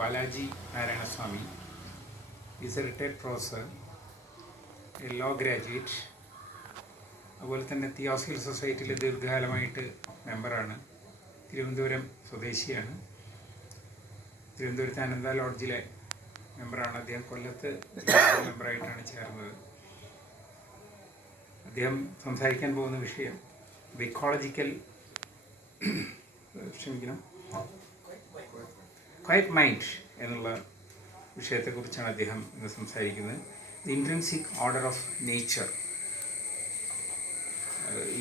Balaji Narayanaswamy is a retired professor, a law graduate. അതുപോലെ തന്നെ theosophical സൊസൈറ്റിയിലെ ദീർഘകാലമായിട്ട് മെമ്പറാണ്. തിരുവനന്തപുരം സ്വദേശിയാണ്. തിരുവനന്തപുരത്ത് അനന്ത ലോഡ്ജിലെ മെമ്പറാണ്. അദ്ദേഹം കൊല്ലത്ത് മെമ്പറായിട്ടാണ് ചേർന്നത്. അദ്ദേഹം സംസാരിക്കാൻ പോകുന്ന വിഷയം ക്വയറ്റ് മൈൻഡ് എന്നുള്ള വിഷയത്തെക്കുറിച്ചാണ് അദ്ദേഹം ഇന്ന് സംസാരിക്കുന്നത്. The intrinsic order of nature.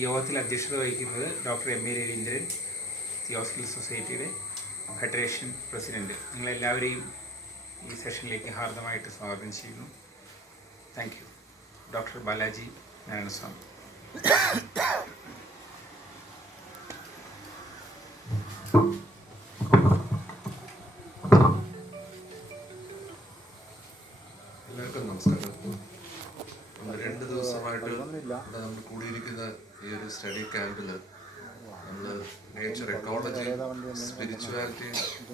യോഗത്തിൽ അധ്യക്ഷത വഹിക്കുന്നത് doctor M A Raveendran, theosophical സൊസൈറ്റിയുടെ ഫെഡറേഷൻ പ്രസിഡന്റ്. നിങ്ങളെല്ലാവരെയും ഈ സെഷനിലേക്ക് ഹാർദമായിട്ട് സ്വാഗതം ചെയ്യുന്നു. Thank you. Doctor Balaji Narayanaswamy. എല്ലാവർക്കും നമസ്കാരം. 2 ദിവസമായിട്ട് നമ്മൾ കൂടിയിരിക്കുന്ന ഈ ഒരു സ്റ്റഡി ക്യാമ്പിൽ നമ്മൾ നേച്ചർ, എക്കോളജി, സ്പിരിച്വാലിറ്റി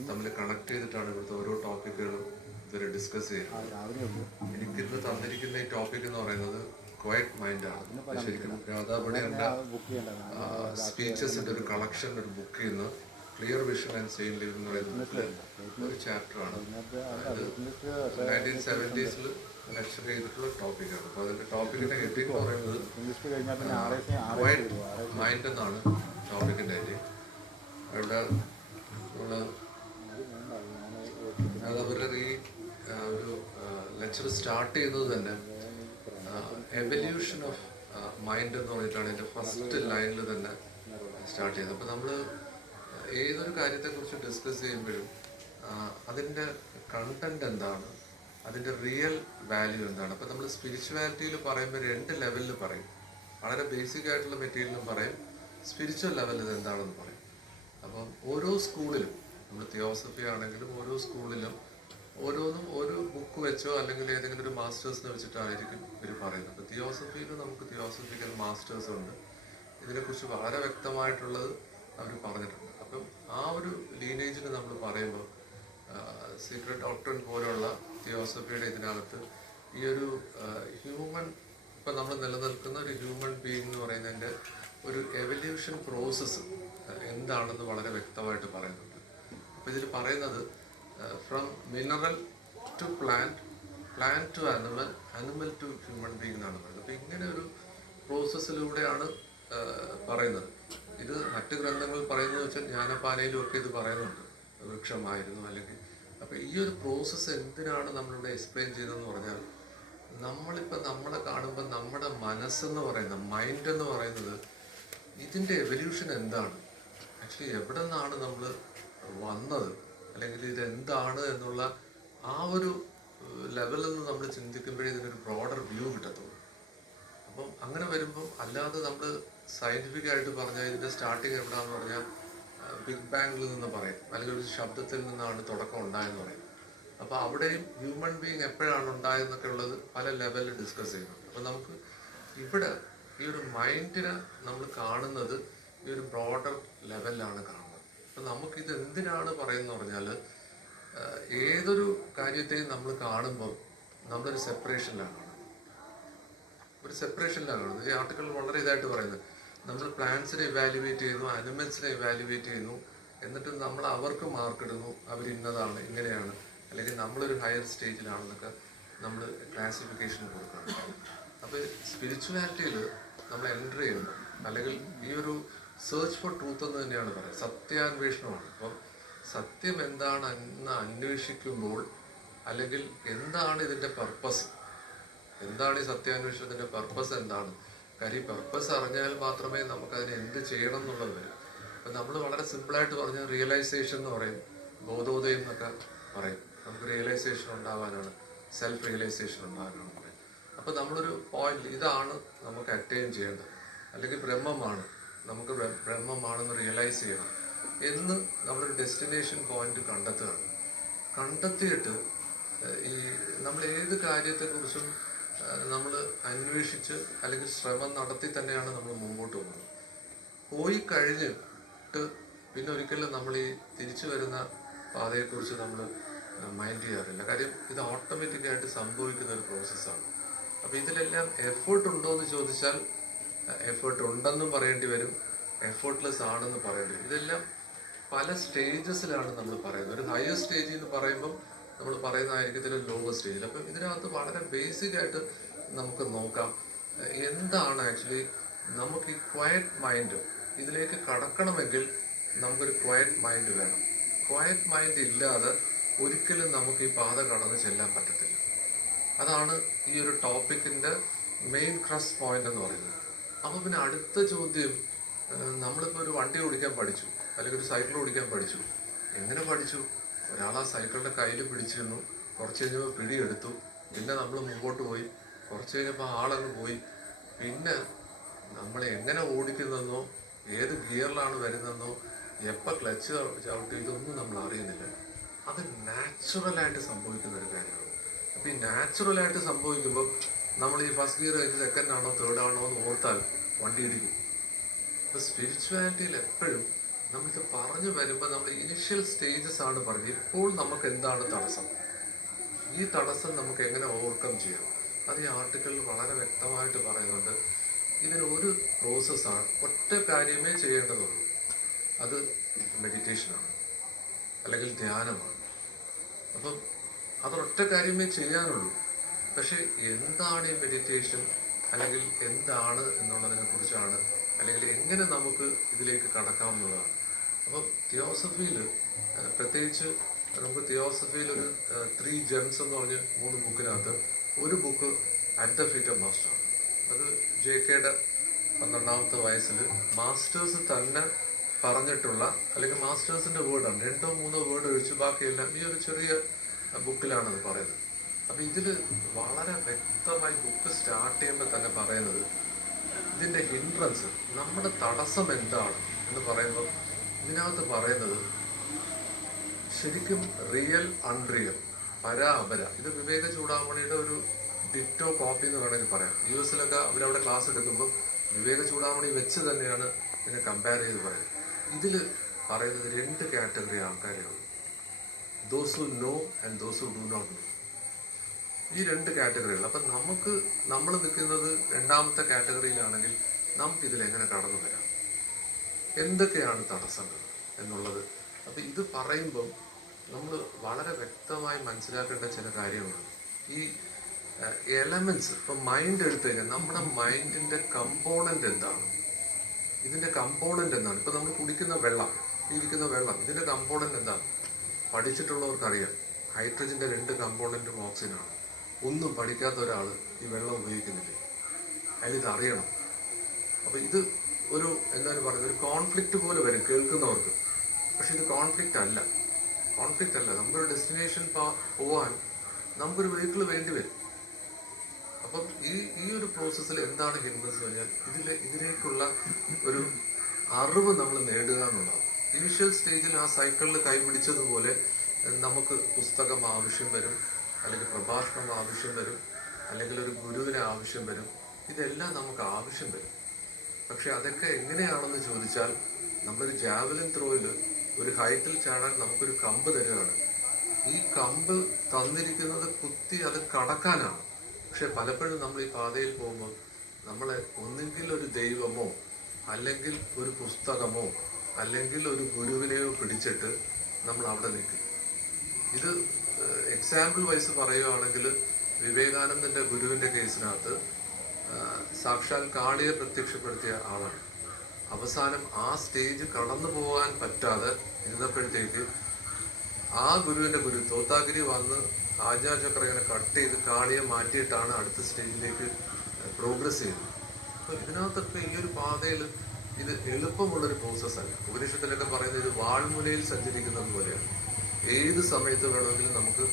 തമ്മിൽ കണക്ട് ചെയ്തിട്ടാണ് ഇവിടുത്തെ ഓരോ ടോപ്പിക്കുകളും ഇതുവരെ ഡിസ്കസ് ചെയ്യുന്നത്. എനിക്കിന്ന് തന്നിരിക്കുന്ന ഈ ടോപ്പിക് എന്ന് പറയുന്നത് ക്വയറ്റ് മൈൻഡാണ്. ശരിക്കും രാധാപണിയുടെ സ്പീച്ചസിൻ്റെ ഒരു കളക്ഷൻ, ഒരു ബുക്കിൽ നിന്ന് clear vision and sane living എന്ന് പറയുന്ന ഒരു ചാപ്റ്ററാണ്. അത് 1970s ലെക്ചർ ചെയ്തിട്ടുള്ള ടോപ്പിക്കാണ്. അപ്പോൾ അതിൻ്റെ ടോപ്പിക്കിൻ്റെ ഹെഡിങ് എന്ന് പറയുന്നത് ക്വയറ്റ് മൈൻഡ് എന്നാണ് ടോപ്പിക്കിൻ്റെ ഹെഡിങ്. അവിടെ അവരുടെ ഈ ഒരു ലെക്ചർ സ്റ്റാർട്ട് ചെയ്യുന്നത് തന്നെ എവല്യൂഷൻ ഓഫ് മൈൻഡ് എന്ന് പറഞ്ഞിട്ടാണ് എൻ്റെ ഫസ്റ്റ് ലൈനിൽ തന്നെ സ്റ്റാർട്ട് ചെയ്തത്. അപ്പോൾ നമ്മൾ ഏതൊരു കാര്യത്തെക്കുറിച്ച് ഡിസ്കസ് ചെയ്യുമ്പോഴും അതിൻ്റെ കണ്ടന്റ് എന്താണ്, അതിൻ്റെ റിയൽ വാല്യൂ എന്താണ്. അപ്പോൾ നമ്മൾ സ്പിരിച്വാലിറ്റിയിൽ പറയുമ്പോൾ 2 ലെവലിൽ പറയും. വളരെ ബേസിക് ആയിട്ടുള്ള മെറ്റീരിയലും പറയും, സ്പിരിച്വൽ ലെവൽ ഇത് എന്താണെന്ന് പറയും. അപ്പം ഓരോ സ്കൂളിലും, നമ്മൾ തിയോസഫി ആണെങ്കിലും ഓരോ സ്കൂളിലും ഓരോന്നും ഓരോ ബുക്ക് വെച്ചോ അല്ലെങ്കിൽ ഏതെങ്കിലും ഒരു മാസ്റ്റേഴ്സിനെ വെച്ചിട്ടായിരിക്കും ഇവർ പറയുന്നത്. അപ്പോൾ തിയോസഫിയിൽ നമുക്ക് തിയോസഫിക്കൽ മാസ്റ്റേഴ്സ് ഉണ്ട്. ഇതിനെക്കുറിച്ച് വളരെ വ്യക്തമായിട്ടുള്ളത് അവർ പറഞ്ഞിട്ടുണ്ട്. അപ്പം ആ ഒരു ലീനേജിൽ നമ്മൾ പറയുമ്പോൾ സീക്രട്ട് ഡോക്ട്രിൻ പോലുള്ള തിയോസഫിയുടെ ഇതിനകത്ത് ഈ ഒരു ഹ്യൂമൻ, ഇപ്പം നമ്മൾ നിലനിൽക്കുന്ന ഒരു ഹ്യൂമൻ ബീയിങ് എന്ന് പറയുന്നതിൻ്റെ ഒരു എവല്യൂഷൻ പ്രോസസ്സ് എന്താണെന്ന് വളരെ വ്യക്തമായിട്ട് പറയുന്നുണ്ട്. അപ്പോൾ ഇതിൽ പറയുന്നത് from mineral to plant, plant to animal, animal to human being എന്നാണ് പറയുന്നത്. അപ്പോൾ ഇങ്ങനെ ഒരു പ്രോസസ്സിലൂടെയാണ് പറയുന്നത്. ഇത് മറ്റ് ഗ്രന്ഥങ്ങളിൽ പറയുന്നത് വെച്ചാൽ ജ്ഞാനപാനയിലും ഒക്കെ ഇത് പറയുന്നുണ്ട്, വൃക്ഷമായിരുന്നു അല്ലെങ്കിൽ. അപ്പോൾ ഈ ഒരു പ്രോസസ്സ് എന്തിനാണ് നമ്മളിവിടെ എക്സ്പ്ലെയിൻ ചെയ്തതെന്ന് പറഞ്ഞാൽ, നമ്മളിപ്പോൾ നമ്മളെ കാണുമ്പോൾ നമ്മുടെ മനസ്സെന്ന് പറയുന്ന, മൈൻഡ് എന്ന് പറയുന്നത്, ഇതിൻ്റെ എവല്യൂഷൻ എന്താണ്, ആക്ച്വലി എവിടെ നിന്നാണ് നമ്മൾ വന്നത്, അല്ലെങ്കിൽ ഇതെന്താണ് എന്നുള്ള ആ ഒരു ലെവലിൽ നിന്ന് നമ്മൾ ചിന്തിക്കുമ്പോഴേ ഇതിനൊരു ബ്രോഡർ വ്യൂ കിട്ടത്തുള്ളൂ. അപ്പം അങ്ങനെ വരുമ്പം അല്ലാതെ നമ്മൾ സയൻറ്റിഫിക് ആയിട്ട് പറഞ്ഞാൽ ഇതിൻ്റെ സ്റ്റാർട്ടിങ് എവിടെയാണെന്ന് പറഞ്ഞാൽ ബിഗ് ബാങ്ങിൽ നിന്ന് പറയും, അല്ലെങ്കിൽ ഒരു ശബ്ദത്തിൽ നിന്നാണ് തുടക്കം ഉണ്ടായെന്ന് പറയും. അപ്പോൾ അവിടെയും ഹ്യൂമൻ ബീയിങ് എപ്പോഴാണ് ഉണ്ടായതെന്നൊക്കെ ഉള്ളത് പല ലെവലിൽ ഡിസ്കസ് ചെയ്യുന്നുണ്ട്. അപ്പോൾ നമുക്ക് ഇവിടെ ഈ ഒരു മൈൻഡിനെ നമ്മൾ കാണുന്നത് ഈ ഒരു ബ്രോഡർ ലെവലിലാണ് കാണുന്നത്. അപ്പം നമുക്കിത് എന്തിനാണ് പറയുന്നത് പറഞ്ഞാൽ, ഏതൊരു കാര്യത്തെയും നമ്മൾ കാണുമ്പോൾ നമ്മളൊരു സെപ്പറേഷനിലാണ് കാണുന്നത്. ഒരു സെപ്പറേഷനിലാണ് കാണുന്നത്. ഈ ആർട്ടിക്കിൾ വളരെ ഇതായിട്ട് പറയുന്നത്, നമ്മൾ പ്ലാന്റ്സിനെ ഇവാലുവേറ്റ് ചെയ്യുന്നു, അനിമൽസിനെ ഇവാലുവേറ്റ് ചെയ്യുന്നു, എന്നിട്ട് നമ്മൾ അവർക്ക് മാർക്കിടുന്നു, അവർ ഇന്നതാണ്, ഇങ്ങനെയാണ്, അല്ലെങ്കിൽ നമ്മളൊരു ഹയർ സ്റ്റേജിലാണെന്നൊക്കെ നമ്മൾ ക്ലാസിഫിക്കേഷൻ കൊടുക്കണം. അപ്പോൾ സ്പിരിച്വാലിറ്റിയിൽ നമ്മൾ എൻ്റർ ചെയ്യുന്നു, അല്ലെങ്കിൽ ഈ ഒരു സെർച്ച് ഫോർ ട്രൂത്ത് എന്ന് തന്നെയാണ് പറയുന്നത്, സത്യാന്വേഷണമാണ്. അപ്പം സത്യം എന്താണ് എന്ന് അന്വേഷിക്കുമ്പോൾ, അല്ലെങ്കിൽ എന്താണ് ഇതിൻ്റെ പർപ്പസ്, എന്താണ് ഈ സത്യാന്വേഷണത്തിൻ്റെ പർപ്പസ് എന്താണ്. കാര്യം ഈ പർപ്പസ് അറിഞ്ഞാൽ മാത്രമേ നമുക്കതിന് എന്ത് ചെയ്യണം എന്നുള്ളത് വരും. അപ്പം നമ്മൾ വളരെ സിമ്പിളായിട്ട് പറഞ്ഞാൽ റിയലൈസേഷൻ എന്ന് പറയും, ബോധോദയം എന്നൊക്കെ പറയും. നമുക്ക് റിയലൈസേഷൻ ഉണ്ടാവാനാണ്, സെൽഫ് റിയലൈസേഷൻ ഉണ്ടാകാനാണ് പറയും. അപ്പോൾ നമ്മളൊരു പോയിന്റ്, ഇതാണ് നമുക്ക് അറ്റൈൻ ചെയ്യേണ്ടത്, അല്ലെങ്കിൽ ബ്രഹ്മമാണ്, നമുക്ക് ബ്രഹ്മമാണെന്ന് റിയലൈസ് ചെയ്യണം എന്ന് നമ്മളൊരു ഡെസ്റ്റിനേഷൻ പോയിന്റ് കണ്ടെത്തുകയാണ്. കണ്ടെത്തിയിട്ട് ഈ നമ്മൾ ഏത് കാര്യത്തെക്കുറിച്ചും നമ്മൾ അന്വേഷിച്ച് അല്ലെങ്കിൽ ശ്രമം നടത്തി തന്നെയാണ് നമ്മൾ മുമ്പോട്ട് പോകുന്നത്. പോയി കഴിഞ്ഞിട്ട് പിന്നെ ഒരിക്കലും നമ്മൾ ഈ തിരിച്ചു വരുന്ന പാതയെക്കുറിച്ച് നമ്മൾ മൈൻഡ് ചെയ്യാറില്ല. കാര്യം ഇത് ഓട്ടോമാറ്റിക്കായിട്ട് സംഭവിക്കുന്ന ഒരു പ്രോസസ്സാണ്. അപ്പോൾ ഇതിലെല്ലാം എഫേർട്ട് ഉണ്ടോ എന്ന് ചോദിച്ചാൽ എഫേർട്ട് ഉണ്ടെന്നും പറയേണ്ടി വരും, എഫേർട്ട്ലെസ് ആണെന്ന് പറയേണ്ടി വരും. ഇതെല്ലാം പല സ്റ്റേജസിലാണ് നമ്മൾ പറയുന്നത്. ഒരു ഹയർ സ്റ്റേജ് എന്ന് പറയുമ്പം നമ്മൾ പറയുന്നതായിരിക്കും ഇതിൽ ലോവർ സ്റ്റേജിൽ. അപ്പം ഇതിനകത്ത് വളരെ ബേസിക് ആയിട്ട് നമുക്ക് നോക്കാം എന്താണ് ആക്ച്വലി നമുക്ക് ഈ ക്വയറ്റ് മൈൻഡ് ഇതിലേക്ക് കടക്കണമെങ്കിൽ നമുക്കൊരു ക്വയറ്റ് മൈൻഡ് വേണം. ക്വയറ്റ് മൈൻഡ് ഇല്ലാതെ ഒരിക്കലും നമുക്ക് ഈ പാത കടന്ന് ചെല്ലാൻ പറ്റത്തില്ല. അതാണ് ഈ ഒരു ടോപ്പിക്കിൻ്റെ മെയിൻ ക്രസ് പോയിന്റ് എന്ന് പറയുന്നത്. അപ്പോൾ പിന്നെ അടുത്ത ചോദ്യം, നമ്മളിപ്പോൾ ഒരു വണ്ടി ഓടിക്കാൻ പഠിച്ചു അല്ലെങ്കിൽ ഒരു സൈക്കിൾ ഓടിക്കാൻ പഠിച്ചു. എങ്ങനെ പഠിച്ചു? ഒരാൾ ആ സൈക്കിളിൻ്റെ കയ്യിൽ പിടിച്ചിരുന്നു, കുറച്ച് കഴിഞ്ഞപ്പോൾ പിടിയെടുത്തു, പിന്നെ നമ്മൾ മുമ്പോട്ട് പോയി, കുറച്ച് കഴിഞ്ഞപ്പോൾ ആളങ്ങ് പോയി. പിന്നെ നമ്മൾ എങ്ങനെ ഓടിക്കുന്നതെന്നോ ഏത് ഗിയറിലാണ് വരുന്നതെന്നോ എപ്പോൾ ക്ലച്ച് ചവിട്ടി ഇതൊന്നും നമ്മൾ അറിയുന്നില്ല. അത് നാച്ചുറലായിട്ട് സംഭവിക്കുന്ന ഒരു കാര്യമാണ്. അപ്പോൾ ഈ നാച്ചുറലായിട്ട് സംഭവിക്കുമ്പോൾ നമ്മൾ ഈ ഫസ്റ്റ് ഗിയർ കഴിഞ്ഞ് സെക്കൻഡ് ആണോ തേർഡ് ആണോ എന്ന് ഓർത്താൽ വണ്ടി ഇടിക്കും. അപ്പോൾ സ്പിരിച്വാലിറ്റിയിൽ എപ്പോഴും നമ്മളിത് പറഞ്ഞു വരുമ്പോൾ നമ്മൾ ഇനിഷ്യൽ സ്റ്റേജസ് ആണ് പറഞ്ഞത്. ഇപ്പോൾ നമുക്ക് എന്താണ് തടസ്സം, ഈ തടസ്സം നമുക്ക് എങ്ങനെ ഓവർകം ചെയ്യാം, അത് ഈ ആർട്ടിക്കിളിൽ വളരെ വ്യക്തമായിട്ട് പറയുന്നുണ്ട്. ഇതിന് ഒരു പ്രോസസ്സാണ്, ഒറ്റ കാര്യമേ ചെയ്യേണ്ടതുള്ളൂ, അത് മെഡിറ്റേഷനാണ് അല്ലെങ്കിൽ ധ്യാനമാണ്. അപ്പം അതൊരൊറ്റ കാര്യമേ ചെയ്യാനുള്ളൂ. പക്ഷെ എന്താണ് ഈ മെഡിറ്റേഷൻ അല്ലെങ്കിൽ എന്താണ് എന്നുള്ളതിനെ കുറിച്ചാണ്, അല്ലെങ്കിൽ എങ്ങനെ നമുക്ക് ഇതിലേക്ക് കടക്കാവുന്നതാണ്. അപ്പം തിയോസഫിയിൽ പ്രത്യേകിച്ച് നമുക്ക് തിയോസഫിയിൽ ഒരു 3 ജെംസ് എന്ന് പറഞ്ഞ് 3 ബുക്കിനകത്ത് ഒരു book at the feet of മാസ്റ്ററാണ്. അത് JKയുടെ 12ാമത്തെ വയസ്സിൽ മാസ്റ്റേഴ്സ് തന്നെ പറഞ്ഞിട്ടുള്ള അല്ലെങ്കിൽ മാസ്റ്റേഴ്സിൻ്റെ വേർഡാണ്. 2 or 3 വേർഡ് ഒഴിച്ച് ബാക്കിയെല്ലാം ഈ ഒരു ചെറിയ ബുക്കിലാണത് പറയുന്നത്. അപ്പം ഇതിൽ വളരെ വ്യക്തമായി ബുക്ക് സ്റ്റാർട്ട് ചെയ്യുമ്പോൾ തന്നെ പറയുന്നത് ഇതിൻ്റെ ഹിൻഡ്രൻസ്, നമ്മുടെ തടസ്സം എന്താണ് എന്ന് പറയുമ്പോൾ ഇതിനകത്ത് പറയുന്നത് ശരിക്കും റിയൽ അൺറിയൽ, പര അപര. ഇത് വിവേക ചൂടാമണിയുടെ ഒരു ഡിറ്റോ കോപ്പി എന്ന് വേണമെങ്കിൽ പറയാം. US അവരവിടെ ക്ലാസ് എടുക്കുമ്പോൾ വിവേക ചൂടാമണി വെച്ച് തന്നെയാണ് ഇതിനെ കമ്പയർ ചെയ്ത് പറയുന്നത്. ഇതിൽ പറയുന്നത് 2 കാറ്റഗറി ആൾക്കാരെയുള്ളൂ, those who know and those who do not know. ഈ 2 കാറ്റഗറികൾ. അപ്പം നമ്മൾ നിൽക്കുന്നത് 2ാമത്തെ കാറ്റഗറിയിലാണെങ്കിൽ നമുക്കിതിലെങ്ങനെ കടന്നു വരാം, എന്തൊക്കെയാണ് തടസ്സങ്ങൾ എന്നുള്ളത്. അപ്പം ഇത് പറയുമ്പം നമ്മൾ വളരെ വ്യക്തമായി മനസ്സിലാക്കേണ്ട ചില കാര്യങ്ങളുണ്ട്. ഈ എലമെൻറ്റ്സ്, ഇപ്പം മൈൻഡ് എടുത്തു കഴിഞ്ഞാൽ നമ്മുടെ മൈൻഡിൻ്റെ കമ്പോണൻ്റ് എന്താണ്, ഇതിൻ്റെ കമ്പോണൻ്റ് എന്താണ്. ഇപ്പം നമ്മൾ കുടിക്കുന്ന വെള്ളം, ഇരിക്കുന്ന വെള്ളം, ഇതിൻ്റെ കമ്പോണൻ്റ് എന്താണ് പഠിച്ചിട്ടുള്ളവർക്കറിയാം. ഹൈഡ്രജൻ്റെ 2 കമ്പോണൻറ്റും ഓക്സിജനാണ്. ഒന്നും പഠിക്കാത്ത ഒരാൾ ഈ വെള്ളം ഉപയോഗിക്കുന്നില്ലേ, അതിലിത് അറിയണം. അപ്പോൾ ഇത് ഒരു എന്താണ് പറയുന്നത്, ഒരു കോൺഫ്ലിക്റ്റ് പോലെ വരും കേൾക്കുന്നവർക്ക്. പക്ഷെ ഇത് കോൺഫ്ലിക്റ്റ് അല്ല. നമുക്കൊരു ഡെസ്റ്റിനേഷൻ പോവാൻ നമുക്കൊരു വെഹിക്കിൾ വേണ്ടി വരും. അപ്പം ഈ ഒരു പ്രോസസ്സിൽ എന്താണ് ഹിൻഡ്രൻസ് പറഞ്ഞാൽ ഇതിലേക്കുള്ള ഒരു അറിവ് നമ്മൾ നേടുക എന്നുള്ളതാണ്. ഇനിഷ്യൽ സ്റ്റേജിൽ ആ സൈക്കിളിൽ കൈപിടിച്ചതുപോലെ നമുക്ക് പുസ്തകം ആവശ്യം വരും, അല്ലെങ്കിൽ പ്രഭാഷണം ആവശ്യം വരും, അല്ലെങ്കിൽ ഒരു ഗുരുവിനെ ആവശ്യം വരും. ഇതെല്ലാം നമുക്ക് ആവശ്യം വരും. പക്ഷെ അതൊക്കെ എങ്ങനെയാണെന്ന് ചോദിച്ചാൽ, നമ്മളൊരു ജാവലിൻ ത്രോയിൽ ഒരു ഹൈറ്റിൽ ചാടാൻ നമുക്കൊരു കമ്പ് തരികയാണ്. ഈ കമ്പ് തന്നിരിക്കുന്നത് കുത്തി അത് കടക്കാനാണ്. പക്ഷെ പലപ്പോഴും നമ്മൾ ഈ പാതയിൽ പോകുമ്പോൾ നമ്മളെ ഒന്നുകിൽ ഒരു ദൈവമോ അല്ലെങ്കിൽ ഒരു പുസ്തകമോ അല്ലെങ്കിൽ ഒരു ഗുരുവിനെയോ പിടിച്ചിട്ട് നമ്മൾ അവിടെ നിൽക്കും. ഇത് എക്സാമ്പിൾ വൈസ് പറയുകയാണെങ്കിൽ വിവേകാനന്ദൻ്റെ ഗുരുവിൻ്റെ കേസിനകത്ത് സാക്ഷാൽ കാളിയെ പ്രത്യക്ഷപ്പെടുത്തിയ ആളാണ്. അവസാനം ആ സ്റ്റേജ് കടന്നു പോകാൻ പറ്റാതെ ഇരുന്നപ്പോഴത്തേക്ക് ആ ഗുരുവിൻ്റെ ഗുരു തോത്താഗിരി വന്ന് ആജ്ഞാചക്ര ഇങ്ങനെ കട്ട് ചെയ്ത് കാളിയെ മാറ്റിയിട്ടാണ് അടുത്ത സ്റ്റേജിലേക്ക് പ്രോഗ്രസ് ചെയ്തത്. അപ്പോൾ ഇതിനകത്തൊക്കെ ഈ ഒരു പാതയിൽ ഇത് എളുപ്പമുള്ളൊരു പ്രോസസ്സല്ല. ഉപനിഷത്തിലൊക്കെ പറയുന്നത് ഇത് വാൾമുനയിൽ സഞ്ചരിക്കുന്നത് പോലെയാണ്. ഏത് സമയത്ത് വേണമെങ്കിലും നമുക്ക്,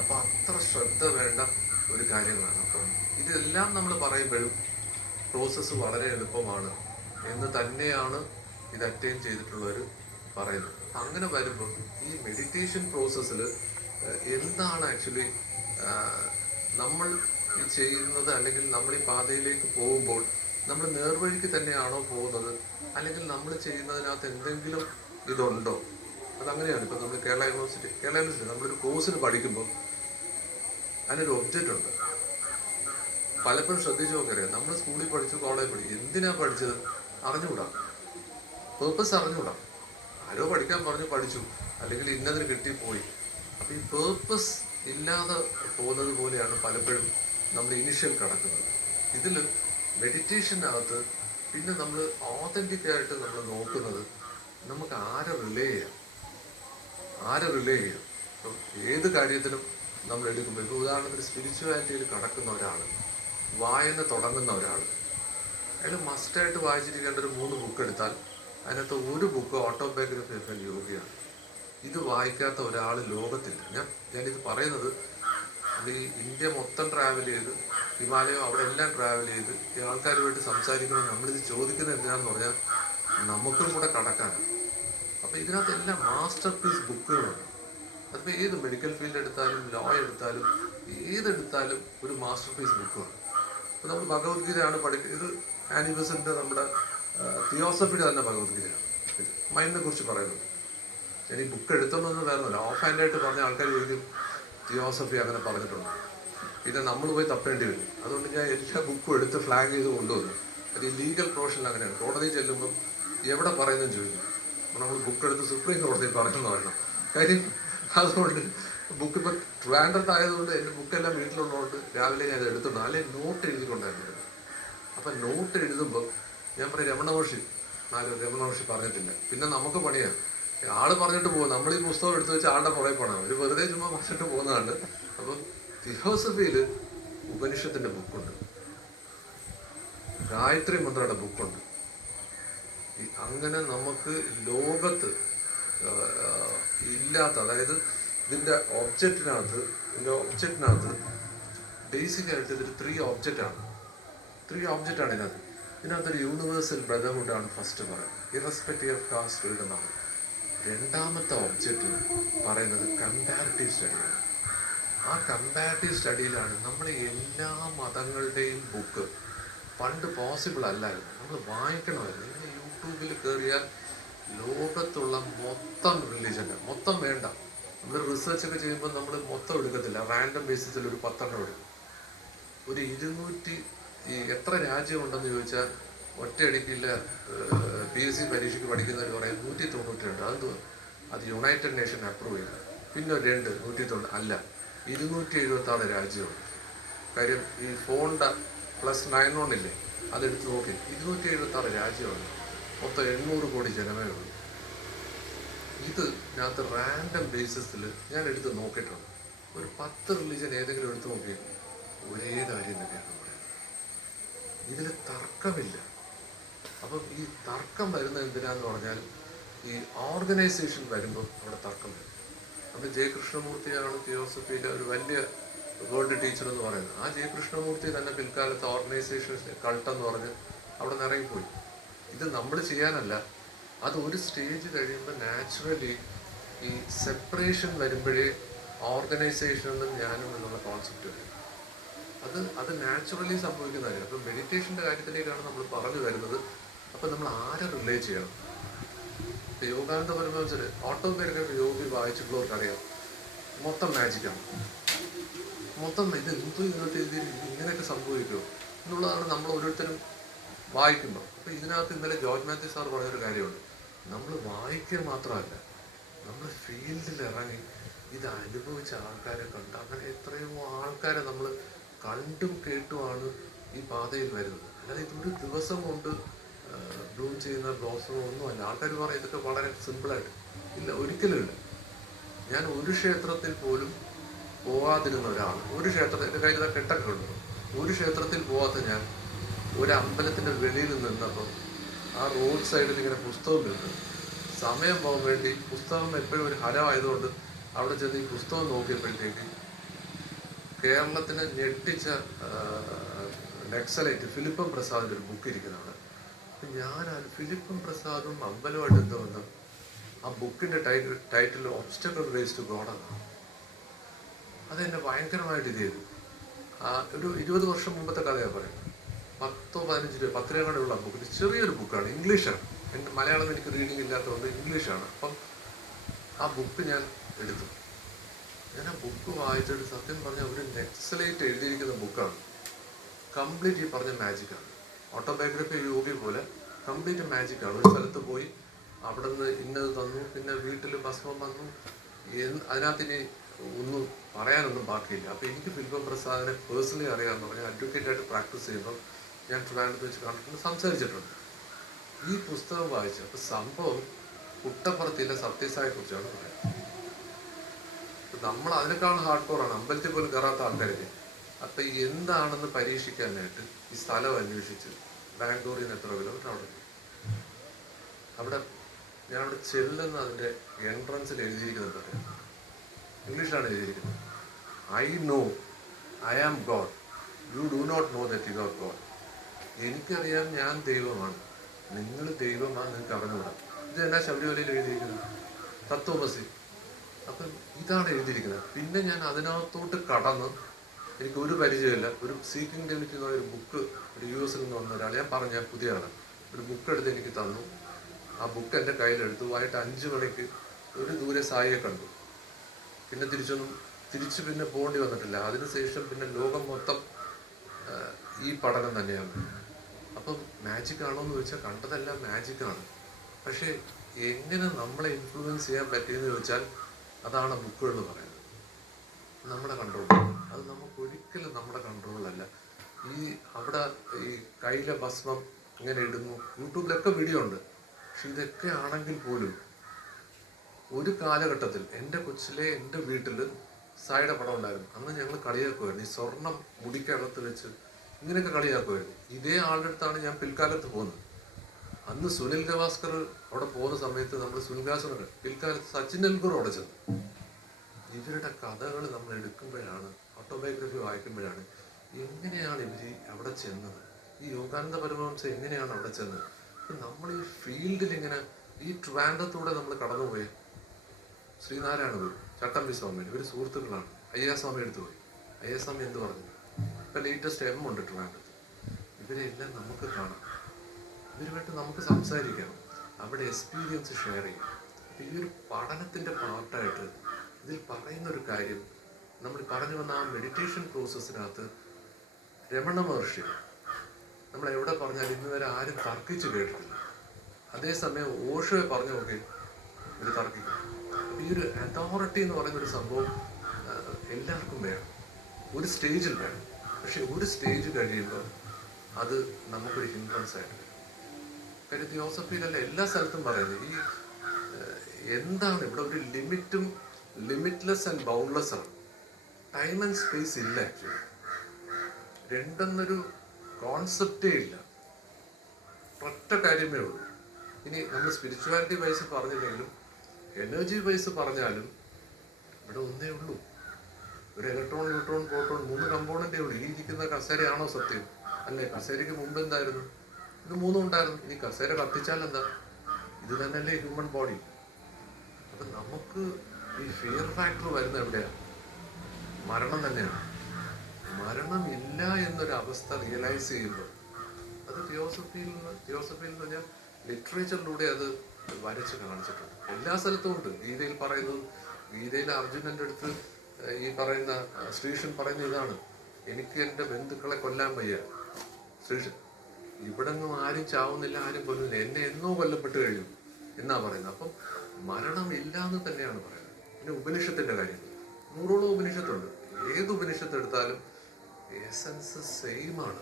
അപ്പോൾ അത്ര ശ്രദ്ധ വേണ്ട ഒരു കാര്യങ്ങളാണ്. അപ്പം ഇതെല്ലാം നമ്മൾ പറയുമ്പോഴും പ്രോസസ്സ് വളരെ എളുപ്പമാണ് എന്ന് തന്നെയാണ് ഇത് അറ്റൈൻ ചെയ്തിട്ടുള്ളവർ പറയുന്നത്. അങ്ങനെ വരുമ്പോൾ ഈ മെഡിറ്റേഷൻ പ്രോസസ്സിൽ എന്താണ് ആക്ച്വലി നമ്മൾ ഈ ചെയ്യുന്നത്, അല്ലെങ്കിൽ നമ്മൾ ഈ പാതയിലേക്ക് പോകുമ്പോൾ നമ്മൾ നേർവഴിക്ക് തന്നെയാണോ പോകുന്നത്, അല്ലെങ്കിൽ നമ്മൾ ചെയ്യുന്നതിനകത്ത് എന്തെങ്കിലും ഇതുണ്ടോ, അതങ്ങനെയാണ്. ഇപ്പം നമ്മൾ കേരള യൂണിവേഴ്സിറ്റി നമ്മളൊരു കോഴ്സിന് പഠിക്കുമ്പോൾ അതിനൊരു ഒബ്ജക്റ്റ് ഉണ്ട്. പലപ്പോഴും ശ്രദ്ധിച്ചു നോക്കറിയാം, നമ്മൾ സ്കൂളിൽ പഠിച്ചു, കോളേജിൽ പഠിച്ചു, എന്തിനാ പഠിച്ചത് അറിഞ്ഞുകൂടാ, പേർപ്പസ് അറിഞ്ഞുകൂടാ. ആരോ പഠിക്കാൻ പറഞ്ഞു, പഠിച്ചു, അല്ലെങ്കിൽ ഇന്നതിന് കിട്ടിപ്പോയി. അപ്പം ഈ പേർപ്പസ് ഇല്ലാതെ പോകുന്നത് പോലെയാണ് പലപ്പോഴും നമ്മൾ ഇനിഷ്യൽ കടക്കുന്നത്. ഇതിൽ മെഡിറ്റേഷനകത്ത് പിന്നെ നമ്മൾ ഓതൻറ്റിക്കായിട്ട് നമ്മൾ നോക്കുന്നത് നമുക്ക് ആരെ റിലേ ചെയ്യാം. ഇപ്പം ഏത് കാര്യത്തിലും നമ്മൾ എടുക്കുമ്പോൾ, ഇപ്പോൾ ഉദാഹരണത്തിന് സ്പിരിച്വാലിറ്റിയിൽ കടക്കുന്ന ഒരാൾ, വായന തുടങ്ങുന്ന ഒരാൾ, അയാൾ മസ്റ്റായിട്ട് വായിച്ചിരിക്കേണ്ട ഒരു 3 ബുക്ക് എടുത്താൽ അതിനകത്ത് ഒരു ബുക്ക് ഓട്ടോബയോഗ്രഫി എടുക്കാൻ യോഗ്യമാണ്. ഇത് വായിക്കാത്ത ഒരാൾ ലോകത്തില്ല. ഞാനിത് പറയുന്നത് ഈ ഇന്ത്യ മൊത്തം ട്രാവൽ ചെയ്ത്, ഹിമാലയം അവിടെ എല്ലാം ട്രാവൽ ചെയ്ത് ഈ ആൾക്കാരുമായിട്ട് സംസാരിക്കുമ്പോൾ നമ്മളിത് ചോദിക്കുന്നത് എന്തിനാന്ന് പറഞ്ഞാൽ നമുക്കും കൂടെ കടക്കാനാണ്. അപ്പോൾ ഇതിനകത്ത് എല്ലാം മാസ്റ്റർ പീസ് ബുക്കുകളുണ്ട്. അതിപ്പോൾ ഏത് മെഡിക്കൽ ഫീൽഡ് എടുത്താലും, ലോ എടുത്താലും, ഏതെടുത്താലും ഒരു മാസ്റ്റർ പീസ് ബുക്കാണ്. അപ്പോൾ നമ്മൾ ഭഗവത്ഗീതയാണ് പഠിക്കുന്നത്. ഇത് ആനിവേഴ്സറിൻ്റെ നമ്മുടെ തിയോസഫിയുടെ തന്നെ ഭഗവത്ഗീതയാണ്. മൈൻഡിനെ കുറിച്ച് പറയുന്നത്. ഞാൻ ഈ ബുക്ക് എടുത്തോണ്ടൊന്നും വരുന്നില്ല, ഓഫ് ഹാൻഡായിട്ട് പറഞ്ഞ ആൾക്കാർ ചോദിക്കും തിയോസഫി അങ്ങനെ പറഞ്ഞിട്ടുണ്ട്, പിന്നെ നമ്മൾ പോയി തപ്പേണ്ടി വരും. അതുകൊണ്ട് ഞാൻ എല്ലാ ബുക്കും എടുത്ത് ഫ്ലാഗ് ചെയ്ത് കൊണ്ടുവന്നു. അത് ഈ ലീഗൽ പ്രൊഫഷനിൽ അങ്ങനെയാണ്. കോടതി ചെല്ലുമ്പം എവിടെ പറയുന്നതെന്ന് ചോദിക്കും. അപ്പോൾ നമ്മൾ ബുക്ക് എടുത്ത് സുപ്രീം കോടതിയിൽ പറയുമെന്ന് പറയണം. കാര്യം അതുകൊണ്ട് ബുക്ക് ഇപ്പം ട്രാൻഡർട്ടായതുകൊണ്ട് എൻ്റെ ബുക്കെല്ലാം വീട്ടിലുള്ളതുകൊണ്ട് രാവിലെ ഞാൻ എടുത്തുണ്ട്. അല്ലെങ്കിൽ നോട്ട് എഴുതിക്കൊണ്ടായിരുന്നു. അപ്പം നോട്ട് എഴുതുമ്പോൾ ഞാൻ പറയും രമണ മഹർഷി പറഞ്ഞിട്ടില്ല. പിന്നെ നമുക്ക് പണിയാണ്, ആള് പറഞ്ഞിട്ട് പോകും. നമ്മൾ ഈ പുസ്തകം എടുത്തു വെച്ച് ആളുടെ പുറകെ പോകണം. ഒരു വെറുതെ ചുമ്മാ പറഞ്ഞിട്ട് പോകുന്നതാണ്. അപ്പം തിയോസഫിയിൽ ഉപനിഷത്തിന്റെ ബുക്കുണ്ട്, ഗായത്രി മന്ത്രയുടെ ബുക്കുണ്ട്. അങ്ങനെ നമുക്ക് ലോകത്ത് ഇല്ലാത്ത, അതായത് ഇതിൻ്റെ ഒബ്ജക്റ്റിനകത്ത് ബേസിക്കായിട്ട് ഇതൊരു 3 ഒബ്ജക്റ്റാണ് ഇതിനകത്തൊരു യൂണിവേഴ്സൽ ബ്രദർഹുഡാണ് ഫസ്റ്റ് പറയുന്നത്, ഇറസ്പെക്റ്റീവ് ഓഫ് കാസ്റ്റ് ക്രീഡ് എന്നാണ്. രണ്ടാമത്തെ ഒബ്ജക്റ്റ് പറയുന്നത് കമ്പാരിറ്റീവ് സ്റ്റഡിയാണ്. ആ കമ്പാരിറ്റീവ് സ്റ്റഡിയിലാണ് നമ്മൾ എല്ലാ മതങ്ങളുടെയും ബുക്ക് പണ്ട് പോസിബിൾ അല്ലായിരുന്നു, നമ്മൾ വായിക്കണമായിരുന്നു. ഇങ്ങനെ യൂട്യൂബിൽ കയറിയാൽ ലോകത്തുള്ള മൊത്തം റിലീജൻ്റെ മൊത്തം വേണ്ട, നമ്മൾ റിസർച്ചൊക്കെ ചെയ്യുമ്പോൾ നമ്മൾ മൊത്തം എടുക്കത്തില്ല, റാൻഡം ബേസിസിൽ ഒരു 10 എണ്ണം എടുക്കും. ഒരു 200 എത്ര രാജ്യമുണ്ടെന്ന് ചോദിച്ചാൽ ഒറ്റയടിക്കില്ല. PSC പരീക്ഷയ്ക്ക് പഠിക്കുന്നവർ പറയും 192. അത് യുണൈറ്റഡ് നേഷൻ അപ്രൂവ് ചെയ്ത. പിന്നെ 190 അല്ല, 276 രാജ്യമുണ്ട്. കാര്യം ഈ ഫോണിൻ്റെ +91 ഇല്ലേ, അതെടുത്ത് നോക്കി 276 രാജ്യമുണ്ട്. മൊത്തം 800 കോടി ജനമേ ഉള്ളൂ. ഇതിനകത്ത് റാൻഡം ബേസിസിൽ ഞാൻ എടുത്ത് നോക്കിയിട്ടുണ്ട്. ഒരു 10 റിലീജൻ ഏതെങ്കിലും എടുത്ത് നോക്കി ഒരേ കാര്യം തന്നെയാണ് പറയുന്നത്. ഇതിൽ തർക്കമില്ല. അപ്പം ഈ തർക്കം വരുന്നത് എന്തിനാന്ന് പറഞ്ഞാൽ ഈ ഓർഗനൈസേഷൻ വരുമ്പോൾ അവിടെ തർക്കം വരും. അപ്പം ജയകൃഷ്ണമൂർത്തിയാണ് തിയോസഫിയിലെ ഒരു വലിയ വേൾഡ് ടീച്ചർ എന്ന് പറയുന്നത്. ആ ജയകൃഷ്ണമൂർത്തി തന്നെ പിൽക്കാലത്ത് ഓർഗനൈസേഷൻ കൾട്ടെന്ന് പറഞ്ഞ് അവിടെ നിന്ന് ഇറങ്ങിപ്പോയി. ഇത് നമ്മൾ ചെയ്യാനല്ല, അത് ഒരു സ്റ്റേജ് കഴിയുമ്പോൾ നാച്ചുറലി ഈ സെപ്പറേഷൻ വരുമ്പോഴേ ഓർഗനൈസേഷൻ എന്നും ഞാനും എന്നുള്ള കോൺസെപ്റ്റ് വരും. അത് നാച്ചുറലി സംഭവിക്കുന്ന കാര്യം. അപ്പം മെഡിറ്റേഷൻ്റെ കാര്യത്തിലേക്കാണ് നമ്മൾ പറഞ്ഞു വരുന്നത്. അപ്പം നമ്മൾ ആരെ റിലേ ചെയ്യണം? യോഗാനന്ദ പരമഹംസർ ഓട്ടോബയോഗ്രഫി യോഗി വായിച്ചിട്ടുള്ളവർക്കറിയാം, മൊത്തം മാജിക്കാണ്. മൊത്തം ഇത് എന്തോ ഇതിനകത്ത് ഇങ്ങനെയൊക്കെ സംഭവിക്കുമോ എന്നുള്ളതാണ് നമ്മൾ ഓരോരുത്തരും വായിക്കുമ്പോൾ. അപ്പം ഇതിനകത്ത് ഇന്നലെ ജോർജ് മാത്യു സാർ പറഞ്ഞൊരു കാര്യമുണ്ട്. നമ്മൾ വായിക്കുക മാത്രമല്ല, നമ്മൾ ഫീൽഡിൽ ഇറങ്ങി ഇത് അനുഭവിച്ച ആൾക്കാരെ കണ്ട്, അങ്ങനെ എത്രയോ ആൾക്കാരെ നമ്മൾ കണ്ടും കേട്ടുമാണ് ഈ പാതയിൽ വരുന്നത്. അല്ലാതെ ഇതൊരു ദിവസം കൊണ്ട് ബ്ലൂം ചെയ്യുന്ന ബ്ലോസമോ ഒന്നുമല്ല. ആൾക്കാർ പറയും ഇതൊക്കെ വളരെ സിമ്പിളായിട്ട്. ഇല്ല, ഒരിക്കലും ഇല്ല. ഞാൻ ഒരു ക്ഷേത്രത്തിൽ പോലും പോകാതിരുന്ന ഒരാൾ, ഒരു ക്ഷേത്രത്തിൽ എൻ്റെ കയ്യിൽ കെട്ടൊക്കെ ഉണ്ട്, ഒരു ക്ഷേത്രത്തിൽ പോകാത്ത ഞാൻ ഒരു അമ്പലത്തിൻ്റെ വെളിയിൽ നിന്നപ്പം ആ റോഡ് സൈഡിൽ ഇങ്ങനെ പുസ്തകം നിൽക്കും. സമയം പോകാൻ വേണ്ടി പുസ്തകം എപ്പോഴും ഒരു ഹരമായതുകൊണ്ട് അവിടെ ചെന്ന് ഈ പുസ്തകം നോക്കിയപ്പോഴത്തേക്ക് കേരളത്തിനെ ഞെട്ടിച്ച നക്സലൈറ്റ് ഫിലിപ്പം പ്രസാദിൻ്റെ ഒരു ബുക്ക് ഇരിക്കുന്നതാണ്. അപ്പം ഞാൻ ഫിലിപ്പം പ്രസാദും അമ്പലമായിട്ട് എന്തുവന്ന് ആ ബുക്കിൻ്റെ title obstacle race to God എന്നാണ്. അതെന്നെ ഭയങ്കരമായിട്ട് ഇത് ചെയ്തു. ഒരു 20 വർഷം മുമ്പത്തെ കഥയാണ് പറയുന്നത്. 10-15 രൂപ 10 രൂപ ഉള്ള ബുക്ക്, ചെറിയൊരു ബുക്കാണ്, ഇംഗ്ലീഷാണ്. എൻ്റെ മലയാളം എനിക്ക് റീഡിങ് ഇല്ലാത്തതുകൊണ്ട് ഇംഗ്ലീഷാണ്. അപ്പം ആ ബുക്ക് ഞാൻ എടുത്തു. ഞാൻ ആ ബുക്ക് വായിച്ചിട്ട് സത്യം പറഞ്ഞാൽ ഒരു നെക്സലേറ്റ് എഴുതിയിരിക്കുന്ന ബുക്കാണ്. കംപ്ലീറ്റ് ഈ പറഞ്ഞ മാജിക്കാണ്. ഓട്ടോബയോഗ്രഫി യോഗി പോലെ കംപ്ലീറ്റ് മാജിക്കാണ്. ഒരു സ്ഥലത്ത് പോയി അവിടെ നിന്ന് ഇന്നത് തന്നു, പിന്നെ വീട്ടിൽ ഭസ്മം വന്നു, അതിനകത്ത് ഇനി ഒന്നും പറയാനൊന്നും ബാക്കിയില്ല. അപ്പോൾ എനിക്ക് ഫിലിപ്പം പ്രസാദിനെ പേഴ്സണലി അറിയാമെന്ന് പറഞ്ഞാൽ അഡ്വക്കേറ്റായിട്ട് പ്രാക്ടീസ് ചെയ്യുമ്പോൾ ഞാൻ ട്രിവാൻഡ്രത്ത് വെച്ച് കണ്ടിട്ടുണ്ട്, സംസാരിച്ചിട്ടുണ്ട്. ഈ പുസ്തകം വായിച്ചു. അപ്പോൾ സംഭവം പുട്ടപ്പുറത്തിലെ സത്യസായെക്കുറിച്ചാണ് പറയുന്നത്. നമ്മൾ അതിനേക്കാൾ ഹാർഡ് കോറാണ്, അമ്പലത്തിൽ പോലും കയറാത്ത ആൾക്കാരില്ലേ. അപ്പം എന്താണെന്ന് പരീക്ഷിക്കാനായിട്ട് ഈ സ്ഥലം അന്വേഷിച്ച് ബാംഗ്ലൂരിൽ നിന്ന് എത്ര കിലോമീറ്റർ അവിടെ ഞാൻ അവിടെ ചെല്ലുന്ന അതിൻ്റെ എൻട്രൻസിൽ എഴുതിയിരിക്കുന്നത് പറയാം, ഇംഗ്ലീഷിലാണ് എഴുതിയിരിക്കുന്നത്. I know I am God, you do not know that you are God. എനിക്കറിയാം ഞാൻ ദൈവമാണ്, നിങ്ങൾ ദൈവമാണ്, നിങ്ങൾക്ക് അറിഞ്ഞുകൂടാം. ഇത് എന്നാ ശബരിമലയിൽ എഴുതിയിരിക്കുന്നത്, തത്വമസി. അപ്പം ഇതാണ് എഴുതിയിരിക്കുന്നത്. പിന്നെ ഞാൻ അതിനകത്തോട്ട് കടന്ന്, എനിക്ക് ഒരു പരിചയമില്ല, ഒരു സീക്കിംഗ് ലിമിറ്റ് എന്ന് പറയുന്ന ഒരു ബുക്ക് ഒരു US നിന്ന് വന്ന ഒരാൾ, ഞാൻ പറഞ്ഞു ഞാൻ പുതിയ ആളാണ്, ഒരു ബുക്ക് എടുത്ത് എനിക്ക് തന്നു. ആ ബുക്ക് എൻ്റെ കയ്യിലെടുത്തു. വൈകിട്ട് 5 മണിക്ക് ഒരു ദൂരെ സായിയെ കണ്ടു. പിന്നെ തിരിച്ച് പിന്നെ പോകേണ്ടി വന്നിട്ടില്ല. അതിനുശേഷം പിന്നെ ലോകം മൊത്തം ഈ പഠനം തന്നെയാണ്. അപ്പം മാജിക് ആണോ എന്ന് ചോദിച്ചാൽ കണ്ടതെല്ലാം മാജിക്കാണ്. പക്ഷേ എങ്ങനെ നമ്മളെ ഇൻഫ്ലുവൻസ് ചെയ്യാൻ പറ്റിയെന്ന് ചോദിച്ചാൽ അതാണ് ബുക്കുകൾ എന്ന് പറയുന്നത്. നമ്മുടെ കൺട്രോൾ അത് നമുക്ക് ഒരിക്കലും നമ്മുടെ കൺട്രോളല്ല. അവിടെ ഈ കയ്യിലെ ഭസ്മം ഇങ്ങനെ ഇടുന്നു, യൂട്യൂബിലൊക്കെ വീഡിയോ ഉണ്ട്. പക്ഷെ ഇതൊക്കെ ആണെങ്കിൽ പോലും ഒരു കാലഘട്ടത്തിൽ എൻ്റെ കൊച്ചിലെ എൻ്റെ വീട്ടിൽ സായിയുടെ പടം ഉണ്ടായിരുന്നു. അന്ന് ഞങ്ങൾ കളിയാക്കുമായിരുന്നു, ഈ സ്വർണം മുടിക്കകത്ത് വെച്ച് ഇങ്ങനെയൊക്കെ കളിയാക്കുമായിരുന്നു. ഇതേ ആളുടെ അടുത്താണ് ഞാൻ പിൽക്കാലത്ത് പോകുന്നത്. അന്ന് സുനിൽ ഗവാസ്കർ അവിടെ പോകുന്ന സമയത്ത് നമ്മൾ സുനിൽഗാസർ, പിൽക്കാലത്ത് സച്ചിൻ ടെണ്ടുൽക്കർ അവിടെ ചെന്നു. ഇവരുടെ കഥകൾ നമ്മൾ എടുക്കുമ്പോഴാണ്, ഓട്ടോബയോഗ്രഫി വായിക്കുമ്പോഴാണ് എങ്ങനെയാണ് ഇവർ അവിടെ ചെന്നത്, ഈ യോഗാനന്ദ പരമഹംസ എങ്ങനെയാണ് അവിടെ ചെന്നത്. നമ്മൾ ഈ ഫീൽഡിൽ ഇങ്ങനെ ഈ ട്രിവാൻഡ്രത്തൂടെ നമ്മൾ കടന്നുപോയി. ശ്രീനാരായണ ഗുരു, ചട്ടമ്പി സ്വാമി, ഇവർ സുഹൃത്തുക്കളാണ്. അയ്യാസ്വാമി എടുത്തു പോയി. അയ്യാസ്വാമി എന്ത് പറഞ്ഞു? ഇപ്പം ലേറ്റസ്റ്റ് ഉണ്ട് ട്രിവാൻഡ്രത്ത്. ഇവരെല്ലാം നമുക്ക് കാണാം, ഇവരുമായിട്ട് നമുക്ക് സംസാരിക്കാം, അവിടെ എക്സ്പീരിയൻസ് ഷെയർ ചെയ്യാം. ഈ ഒരു പഠനത്തിൻ്റെ പാർട്ടായിട്ട് ഇതിൽ പറയുന്ന ഒരു കാര്യം, നമ്മൾ പറഞ്ഞു വന്ന ആ മെഡിറ്റേഷൻ പ്രോസസ്സിനകത്ത് രമണ മഹർഷി നമ്മൾ എവിടെ പറഞ്ഞാൽ ഇന്ന് വരെ ആരും തർക്കിച്ച് കേട്ടിട്ടില്ല. അതേസമയം ഓഷോയെ പറഞ്ഞു നോക്കി ഇത് തർക്കിക്കും. ഈ ഒരു അതോറിറ്റി എന്ന് പറയുന്നൊരു സംഭവം എല്ലാവർക്കും വേണം, ഒരു സ്റ്റേജിൽ വേണം. പക്ഷെ ഒരു സ്റ്റേജ് കഴിയുമ്പോൾ അത് നമുക്കൊരു ഹിൻഡ്രൻസ് ആയിട്ട്. കാര്യം തിയോസഫിയിലല്ല എല്ലാ സ്ഥലത്തും പറയുന്നത് ഈ എന്താണ് ഇവിടെ ഒരു ലിമിറ്റ്ലെസ് ആൻഡ് ബൗണ്ട്ലെസ് ആണ്. ടൈം ആൻഡ് സ്പേസ് ഇല്ല ആക്ച്വലി. രണ്ടെന്നൊരു കോൺസെപ്റ്റേ ഇല്ല. ഒറ്റ കാര്യമേ ഉള്ളൂ. ഇനി നമ്മൾ സ്പിരിച്വാലിറ്റി വൈസ് പറഞ്ഞില്ലെങ്കിലും എനർജി വൈസ് പറഞ്ഞാലും ഇവിടെ ഒന്നേ ഉള്ളൂ. ഒരു ഇലക്ട്രോൺ, ന്യൂട്രോൺ, പ്രോട്ടോൺ, 3 കമ്പോണന്റേ ഉള്ളൂ. ഈ ഇരിക്കുന്ന കസേരയാണോ സത്യം? അല്ലേ? കസേരയ്ക്ക് മുമ്പ് എന്തായിരുന്നു? ഇത് 3 ഉണ്ടായിരുന്നു. ഇനി കസേര കത്തിച്ചാൽ എന്താ? ഇത് തന്നെയല്ലേ ഹ്യൂമൻ ബോഡി. അപ്പം നമുക്ക് ഈ ഫിയർ ഫാക്ടർ വരുന്നത് എവിടെയാണ്? മരണം തന്നെയാണ്. മരണമില്ല എന്നൊരു അവസ്ഥ റിയലൈസ് ചെയ്യുമ്പോൾ അത് തിയോസഫിയിൽ എന്ന് പറഞ്ഞാൽ ലിറ്ററേച്ചറിലൂടെ അത് വരച്ച് കാണിച്ചിട്ടുണ്ട്. എല്ലാ സ്ഥലത്തും ഉണ്ട്. ഗീതയിൽ പറയുന്നത്, ഗീതയിൽ അർജുനന്റെ അടുത്ത് ഈ പറയുന്ന ശ്രീഷൻ പറയുന്ന ഇതാണ്, എനിക്ക് എൻ്റെ ബന്ധുക്കളെ കൊല്ലാൻ വയ്യ. ശ്രീഷൻ, ഇവിടെ നിന്നും ആരും ചാവുന്നില്ല, ആരും കൊല്ലുന്നില്ല, എന്നെ എന്നോ കൊല്ലപ്പെട്ട് കഴിയും എന്നാ പറയുന്നത്. അപ്പം മരണമില്ല എന്ന് തന്നെയാണ് പറയുന്നത്. പിന്നെ ഉപനിഷത്തിന്റെ കാര്യം, 100ഓളം ഉപനിഷത്തുണ്ട്. ഏത് ഉപനിഷത്ത് എടുത്താലും എസൻസ് സെയിം ആണ്.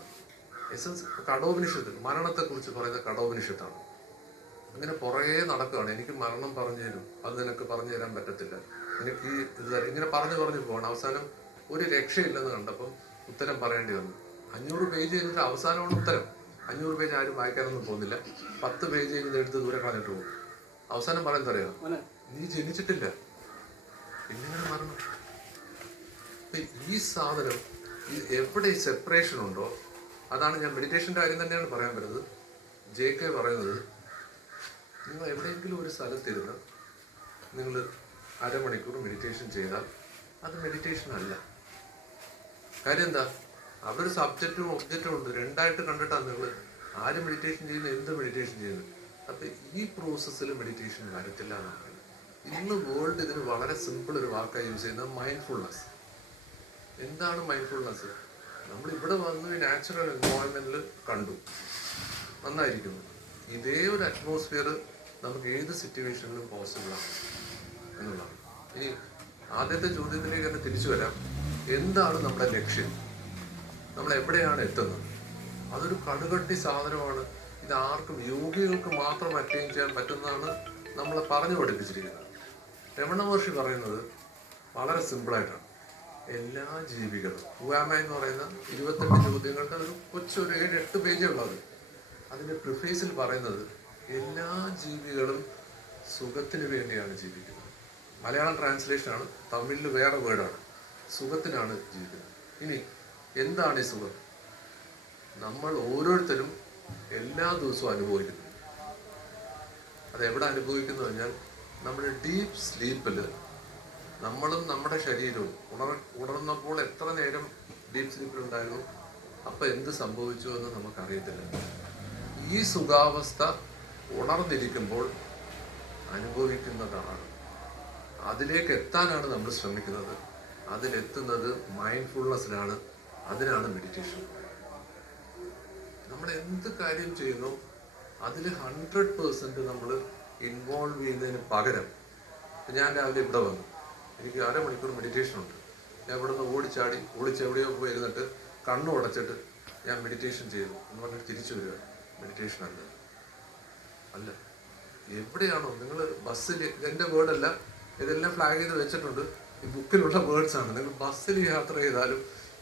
എസൻസ് കഠോപനിഷത്ത് മരണത്തെ കുറിച്ച് പറയുന്ന കഠോപനിഷത്താണ്. അങ്ങനെ പുറകെ നടക്കുകയാണ്. എനിക്ക് മരണം പറഞ്ഞു തരും, അത് നിനക്ക് പറഞ്ഞു തരാൻ പറ്റത്തില്ല, എനിക്ക് ഇത് തരാം, ഇങ്ങനെ പറഞ്ഞു പോകണം. അവസാനം ഒരു രക്ഷയില്ലെന്ന് കണ്ടപ്പം ഉത്തരം പറയേണ്ടി വന്നു. 500 പേജ് കഴിഞ്ഞിട്ട് അവസാനമാണ് ഉത്തരം. 500 പേജ് ആരും വായിക്കാനൊന്നും പോകുന്നില്ല. 10 പേജ് കഴിഞ്ഞ് എടുത്ത് ദൂരെ കളഞ്ഞിട്ട് പോകും. അവസാനം പറയുന്നത് അറിയാം, നീ ജനിച്ചിട്ടില്ല, പിന്നെങ്ങനെ മരണം? ഈ സാധനം എവിടെ ഈ സെപ്പറേഷൻ ഉണ്ടോ, അതാണ് ഞാൻ മെഡിറ്റേഷൻ്റെ കാര്യം തന്നെയാണ് പറയാൻ വരുന്നത്. JK പറയുന്നത്, നിങ്ങൾ എവിടെയെങ്കിലും ഒരു സ്ഥലത്തിരുന്ന് നിങ്ങൾ അരമണിക്കൂർ മെഡിറ്റേഷൻ ചെയ്താൽ അത് മെഡിറ്റേഷൻ അല്ല. കാര്യം എന്താ? അവിടെ സബ്ജക്റ്റും ഒബ്ജക്റ്റും ഉണ്ട്, രണ്ടായിട്ട് കണ്ടിട്ടാണ് നിങ്ങൾ ആര് മെഡിറ്റേഷൻ ചെയ്യുന്നത്, എന്ത് മെഡിറ്റേഷൻ ചെയ്യുന്നത്. അപ്പം ഈ പ്രോസസ്സിൽ മെഡിറ്റേഷൻ വരത്തില്ല എന്നാണ് പറയുന്നത്. ഇന്ന് വേൾഡ് ഇതിന് വളരെ സിമ്പിൾ ഒരു വാക്കായി യൂസ് ചെയ്യുന്നത് മൈൻഡ്ഫുൾനെസ്. എന്താണ് മൈൻഡ്ഫുൾനെസ്? നമ്മൾ ഇവിടെ വന്ന് ഈ നാച്ചുറൽ എൻവയോൺമെന്റിൽ കണ്ടു, നന്നായിരിക്കുന്നു. ഇതേ ഒരു അറ്റ്മോസ്ഫിയർ നമുക്ക് ഏത് സിറ്റുവേഷനിലും പോസിബിൾ ആണ് എന്നുള്ളതാണ്. ഇനി ആദ്യത്തെ ചോദ്യത്തിലേക്ക് തന്നെ തിരിച്ചു വരാം. എന്താണ് നമ്മുടെ ലക്ഷ്യം? നമ്മൾ എവിടെയാണ് എത്തുന്നത്? അതൊരു കടുകട്ടി സാധനമാണ്. ഇത് ആർക്കും, യോഗികൾക്ക് മാത്രം അറ്റൈൻ ചെയ്യാൻ പറ്റുന്നതാണ് നമ്മളെ പറഞ്ഞു പഠിപ്പിച്ചിരിക്കുന്നത്. രമണ മഹർഷി പറയുന്നത് വളരെ സിമ്പിളായിട്ടാണ്. എല്ലാ ജീവികളും, ഹുവാമ എന്ന് പറയുന്ന 28 ചോദ്യങ്ങളുടെ ഒരു കൊച്ചൊരു 7-8 പേജേ ഉള്ളത്. അതിന്റെ പ്രിഫേസിൽ പറയുന്നത് എല്ലാ ജീവികളും സുഖത്തിന് വേണ്ടിയാണ് ജീവിക്കുന്നത്. മലയാളം ട്രാൻസ്ലേഷനാണ്, തമിഴിൽ വേറെ വേർഡാണ്. സുഖത്തിനാണ് ജീവിക്കുന്നത്. ഇനി എന്താണ് ഈ സുഖം? നമ്മൾ ഓരോരുത്തരും എല്ലാ ദിവസവും അനുഭവിക്കുന്നു. അതെവിടെ അനുഭവിക്കുന്നു കഴിഞ്ഞാൽ നമ്മുടെ ഡീപ്പ് സ്ലീപ്പിൽ നമ്മളും നമ്മുടെ ശരീരവും ഉണർന്നപ്പോൾ എത്ര നേരം ഡീപ്പ് സ്ലീപ്പിലുണ്ടായിരുന്നു, അപ്പം എന്ത് സംഭവിച്ചു എന്ന് നമുക്കറിയത്തില്ല. ഈ സുഖാവസ്ഥ ഉണർന്നിരിക്കുമ്പോൾ അനുഭവിക്കുന്നതാണ്. അതിലേക്ക് എത്താനാണ് നമ്മൾ ശ്രമിക്കുന്നത്. അതിലെത്തുന്നത് മൈൻഡ്ഫുൾനെസ്സിലാണ്. അതിനാണ് മെഡിറ്റേഷൻ. നമ്മൾ എന്ത് കാര്യം ചെയ്യുന്നു അതിൽ 100% നമ്മൾ ഇൻവോൾവ് ചെയ്യുന്നതിന് പകരം, ഞാൻ രാവിലെ ഇവിടെ വന്നു, എനിക്ക് 1/2 മണിക്കൂർ മെഡിറ്റേഷൻ ഉണ്ട്. ഞാൻ ഇവിടെ നിന്ന് ഓടിച്ചാടി ഒളിച്ചെവിടെയോ പോയി ഇരുന്നിട്ട് കണ്ണു അടച്ചിട്ട് ഞാൻ മെഡിറ്റേഷൻ ചെയ്തു എന്ന് പറഞ്ഞിട്ട് തിരിച്ചു വരിക. മെഡിറ്റേഷൻ അല്ല. അല്ല, എവിടെയാണോ നിങ്ങൾ ബസ്സിൽ, എൻ്റെ വേർഡല്ല, ഇതെല്ലാം ഫ്ലാഗ് ചെയ്ത് വെച്ചിട്ടുണ്ട്, ഈ ബുക്കിലുള്ള വേർഡ്സ് ആണ്. നിങ്ങൾ ബസ്സിൽ യാത്ര ചെയ്താലും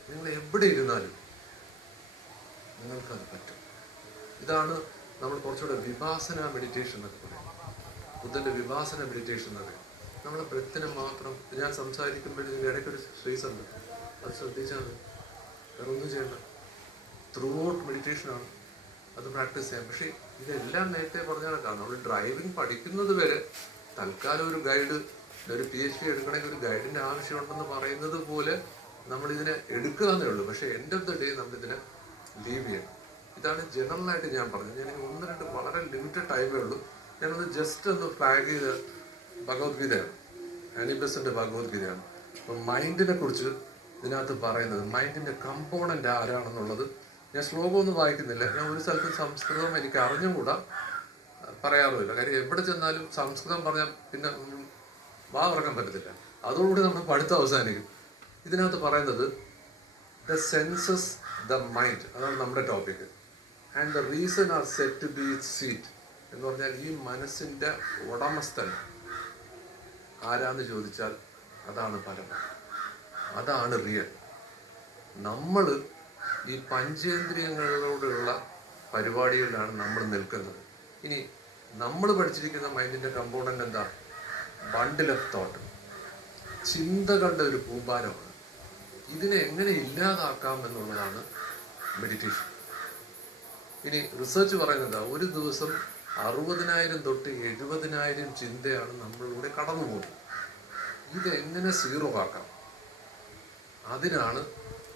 നിങ്ങൾ എവിടെ ഇരുന്നാലും നിങ്ങൾക്കത് പറ്റും. ഇതാണ് നമ്മൾ കുറച്ചുകൂടെ വിപാസന മെഡിറ്റേഷൻ എന്നൊക്കെ പറയും. ബുദ്ധന്റെ വിപാസന മെഡിറ്റേഷൻ എന്നൊക്കെ. നമ്മളെ ബ്രെത്തിനെ മാത്രം, ഞാൻ സംസാരിക്കുമ്പോഴേക്കും ഇടയ്ക്കൊരു സ്പേസ് ഉണ്ട്, അത് ശ്രദ്ധിച്ചാൽ മതി. വേറെ ഒന്നും ചെയ്യണ്ട. ത്രൂ ഔട്ട് മെഡിറ്റേഷനാണ്, അത് പ്രാക്ടീസ് ചെയ്യാം. പക്ഷേ ഇതെല്ലാം നേരത്തെ പറഞ്ഞ കണക്കാണ്. നമ്മൾ ഡ്രൈവിംഗ് പഠിക്കുന്നത് വരെ തൽക്കാലം ഒരു ഗൈഡ്, ഒരു PhD എടുക്കണമെങ്കിൽ ഒരു ഗൈഡിന്റെ ആവശ്യമുണ്ടെന്ന് പറയുന്നത് പോലെ നമ്മളിതിനെ എടുക്കുക എന്നേ ഉള്ളൂ. പക്ഷേ എൻഡ് ഓഫ് ദ ഡേ നമ്മളിതിനെ ലീവ് ചെയ്യണം. ഇതാണ് ജനറലായിട്ട് ഞാൻ പറഞ്ഞത്. ഞാൻ 1-2 വളരെ ലിമിറ്റഡ് ടൈമേ ഉള്ളൂ. ഞാനൊന്ന് ജസ്റ്റ് ഒന്ന് ഫ്ലാഗ് ചെയ്ത് ഭഗവത്ഗീതയാണ്, ആനിബസിന്റെ ഭഗവത്ഗീതയാണ്. അപ്പം മൈൻഡിനെ കുറിച്ച് ഇതിനകത്ത് പറയുന്നത്, മൈൻഡിന്റെ കമ്പോണന്റ് ആരാണെന്നുള്ളത് ഞാൻ ശ്ലോകം ഒന്നും വായിക്കുന്നില്ല. ഞാൻ ഒരു സ്ഥലത്ത് സംസ്കൃതം എനിക്ക് അറിഞ്ഞുകൂടാ, പറയാറുമില്ല. കാര്യം എവിടെ ചെന്നാലും സംസ്കൃതം പറഞ്ഞാൽ പിന്നെ വാ തുറക്കാൻ പറ്റത്തില്ല. അതോടുകൂടി നമ്മൾ പഠിത്തം അവസാനിക്കും. ഇതിനകത്ത് പറയുന്നത് ദ സെൻസസ്, ദ മൈൻഡ്, അതാണ് നമ്മുടെ topic. And the reason are set to be its seat എന്ന് പറഞ്ഞാൽ ഈ മനസ്സിന്റെ ഉടമസ്ഥൻ ആരാന്ന് ചോദിച്ചാൽ അതാണ് പരമ, അതാണ് റിയൽ. നമ്മൾ ഈ പഞ്ചേന്ദ്രിയങ്ങളോടുള്ള പരിപാടികളിലാണ് നമ്മൾ നിൽക്കുന്നത്. ഇനി നമ്മൾ പഠിച്ചിരിക്കുന്ന മൈൻഡിന്റെ കമ്പോണന്റ് എന്താ? ബണ്ടിൽ ഓഫ് തോട്ട്, ചിന്തകളുടെ ഒരു കൂമ്പാരമാണ്. ഇതിനെ എങ്ങനെ ഇല്ലാതാക്കാം എന്നുള്ളതാണ് മെഡിറ്റേഷൻ. ഇനി റിസർച്ച് പറയുന്നത് ഒരു ദിവസം 60,000 തൊട്ട് 70,000 ചിന്തയാണ് നമ്മളിലൂടെ കടന്നു പോകുന്നത്. ഇതെങ്ങനെ സീറോ ആക്കാം? അതിനാണ്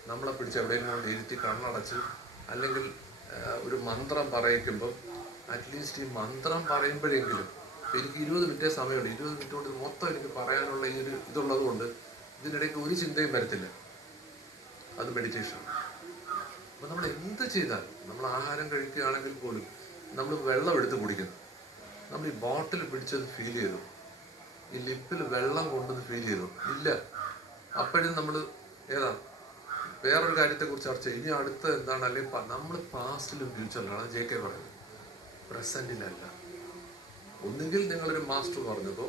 നമ്മളെ പിടിച്ച് എവിടെയെങ്കിലും കൊണ്ട് ഇരുത്തി കണ്ണടച്ച്, അല്ലെങ്കിൽ ഒരു മന്ത്രം പറയിക്കുമ്പം അറ്റ്ലീസ്റ്റ് ഈ മന്ത്രം പറയുമ്പോഴെങ്കിലും എനിക്ക് 20 മിനിറ്റേ സമയമുണ്ട്, 20 മിനിറ്റ് കൊണ്ട് മൊത്തം എനിക്ക് പറയാനുള്ള ഈ ഒരു ഇതുള്ളത് കൊണ്ട് ഇതിനിടയ്ക്ക് ഒരു ചിന്തയും വരത്തില്ല. അത് മെഡിറ്റേഷൻ. അപ്പം നമ്മൾ എന്ത് ചെയ്താലും, നമ്മൾ ആഹാരം കഴിക്കുകയാണെങ്കിൽ പോലും നമ്മൾ വെള്ളം എടുത്ത് കുടിക്കുന്നു. നമ്മൾ ഈ ബോട്ടിൽ പിടിച്ചത് ഫീൽ ചെയ്തു, ഈ ലിപ്പിൽ വെള്ളം കൊണ്ടത് ഫീൽ ചെയ്തു ഇല്ല. അപ്പോഴും നമ്മൾ ഏതാ വേറൊരു കാര്യത്തെക്കുറിച്ച് ചർച്ച ചെയ്യും. ഇനി അടുത്ത എന്താണ്? അല്ലെങ്കിൽ നമ്മൾ പാസ്റ്റിലും ഫ്യൂച്ചറിലാണ്. JK പറയുന്നത് പ്രസന്റിലല്ല. ഒന്നുകിൽ നിങ്ങളൊരു മാസ്റ്റർ പറഞ്ഞതോ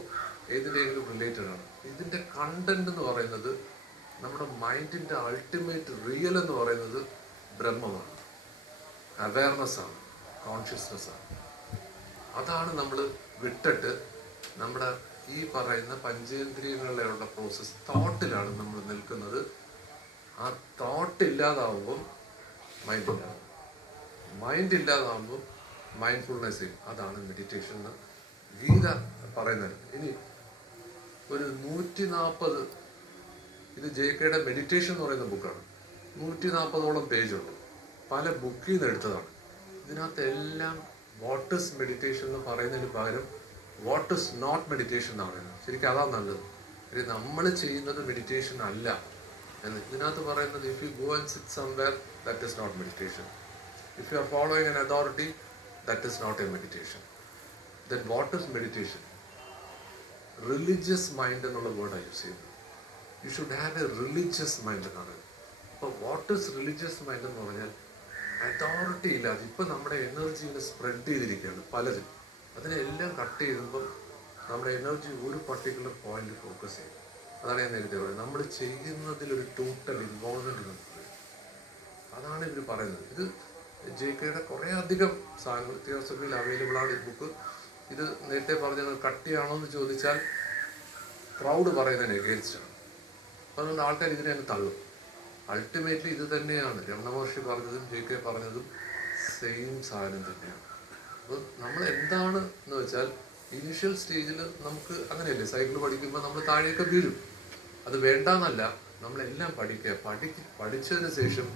ഏതിൻ്റെയെങ്കിലും റിലേറ്റഡ് ആണ്. ഇതിൻ്റെ കണ്ടന്റ് എന്ന് പറയുന്നത് നമ്മുടെ മൈൻഡിൻ്റെ അൾട്ടിമേറ്റ് റിയൽ എന്ന് പറയുന്നത് ബ്രഹ്മമാണ്, അവയർനെസ് ആണ്, കോൺഷ്യസ്നെസ് ആണ്. അതാണ് നമ്മൾ വിട്ടിട്ട് നമ്മുടെ ഈ പറയുന്ന പഞ്ചേന്ദ്രിയങ്ങളിലുള്ള പ്രോസസ് തോട്ടിലാണ് നമ്മൾ നിൽക്കുന്നത്. ആ തോട്ട് ഇല്ലാതാവുമ്പം മൈൻഡ് ഇല്ലാതാവും, മൈൻഡ് ഇല്ലാതാവുമ്പം മൈൻഡ്ഫുൾനെസ് ചെയ്യും. അതാണ് മെഡിറ്റേഷൻ എന്ന് ഗീത പറയുന്നത്. ഇനി ഒരു 140, ഇത് JKയുടെ മെഡിറ്റേഷൻ എന്ന് പറയുന്ന ബുക്കാണ്. 140ഓളം പേജുണ്ട്. പല ബുക്കിൽ നിന്ന് എടുത്തതാണ്. ഇതിനകത്ത് എല്ലാം വാട്ട് ഈസ് മെഡിറ്റേഷൻ എന്ന് പറയുന്നതിന് പകരം വാട്ട് ഇസ് നോട്ട് മെഡിറ്റേഷൻ എന്നാണ് പറയുന്നത്. ശരിക്കും അതാണ് നല്ലത്. നമ്മൾ ചെയ്യുന്നത് മെഡിറ്റേഷൻ അല്ല എന്ന് ഇതിനകത്ത് പറയുന്നത്. If you go and sit somewhere, that is not meditation. If you are following an authority, that is not a meditation. Then what is meditation? Religious mind എന്നുള്ള വേർഡാണ് യൂസ് ചെയ്യുന്നത്. You should have a religious mind എന്ന് പറയുന്നത്. അപ്പോൾ what is religious mind എന്ന് പറഞ്ഞാൽ authority ഇല്ലാതെ ഇപ്പം നമ്മുടെ എനർജി ഇങ്ങനെ സ്പ്രെഡ് ചെയ്തിരിക്കുകയാണ് പലരും. അതിനെല്ലാം കട്ട് ചെയ്യുമ്പോൾ നമ്മുടെ എനർജി ഒരു പർട്ടിക്കുലർ പോയിന്റിൽ ഫോക്കസ് ചെയ്യും. അതാണ് ഞാൻ നേരത്തെ പറയുന്നത്. നമ്മൾ ചെയ്യുന്നതിലൊരു ടോട്ടൽ ഇൻവോൾവ്മെന്റ് നമുക്ക്. അതാണ് ഇവർ പറയുന്നത്. ഇത് JKയുടെ കുറേ അധികം സാധനങ്ങൾ തിയോസഫിയിൽ അവൈലബിൾ ആണ് ഈ ബുക്ക്. ഇത് നേരത്തെ പറഞ്ഞത് കട്ടിയാണോ എന്ന് ചോദിച്ചാൽ ക്രൗഡ് പറയുന്നതിന് എഗെയിൻസ്റ്റ് ആണ്. അതുകൊണ്ട് ആൾക്കാർ ഇതിനെ അങ്ങ് തള്ളും. അൾട്ടിമേറ്റ്ലി ഇത് തന്നെയാണ് രമണ മഹർഷി പറഞ്ഞതും JK പറഞ്ഞതും സെയിം സാധനം തന്നെയാണ്. അപ്പോൾ നമ്മൾ എന്താണ് എന്ന് വെച്ചാൽ ഇനീഷ്യൽ സ്റ്റേജിൽ നമുക്ക് അങ്ങനെയല്ലേ, സൈക്കിൾ പഠിക്കുമ്പോൾ നമ്മൾ താഴെയൊക്കെ വീഴും. അത് വേണ്ടാന്നല്ല, നമ്മളെല്ലാം പഠിച്ചതിന് ശേഷം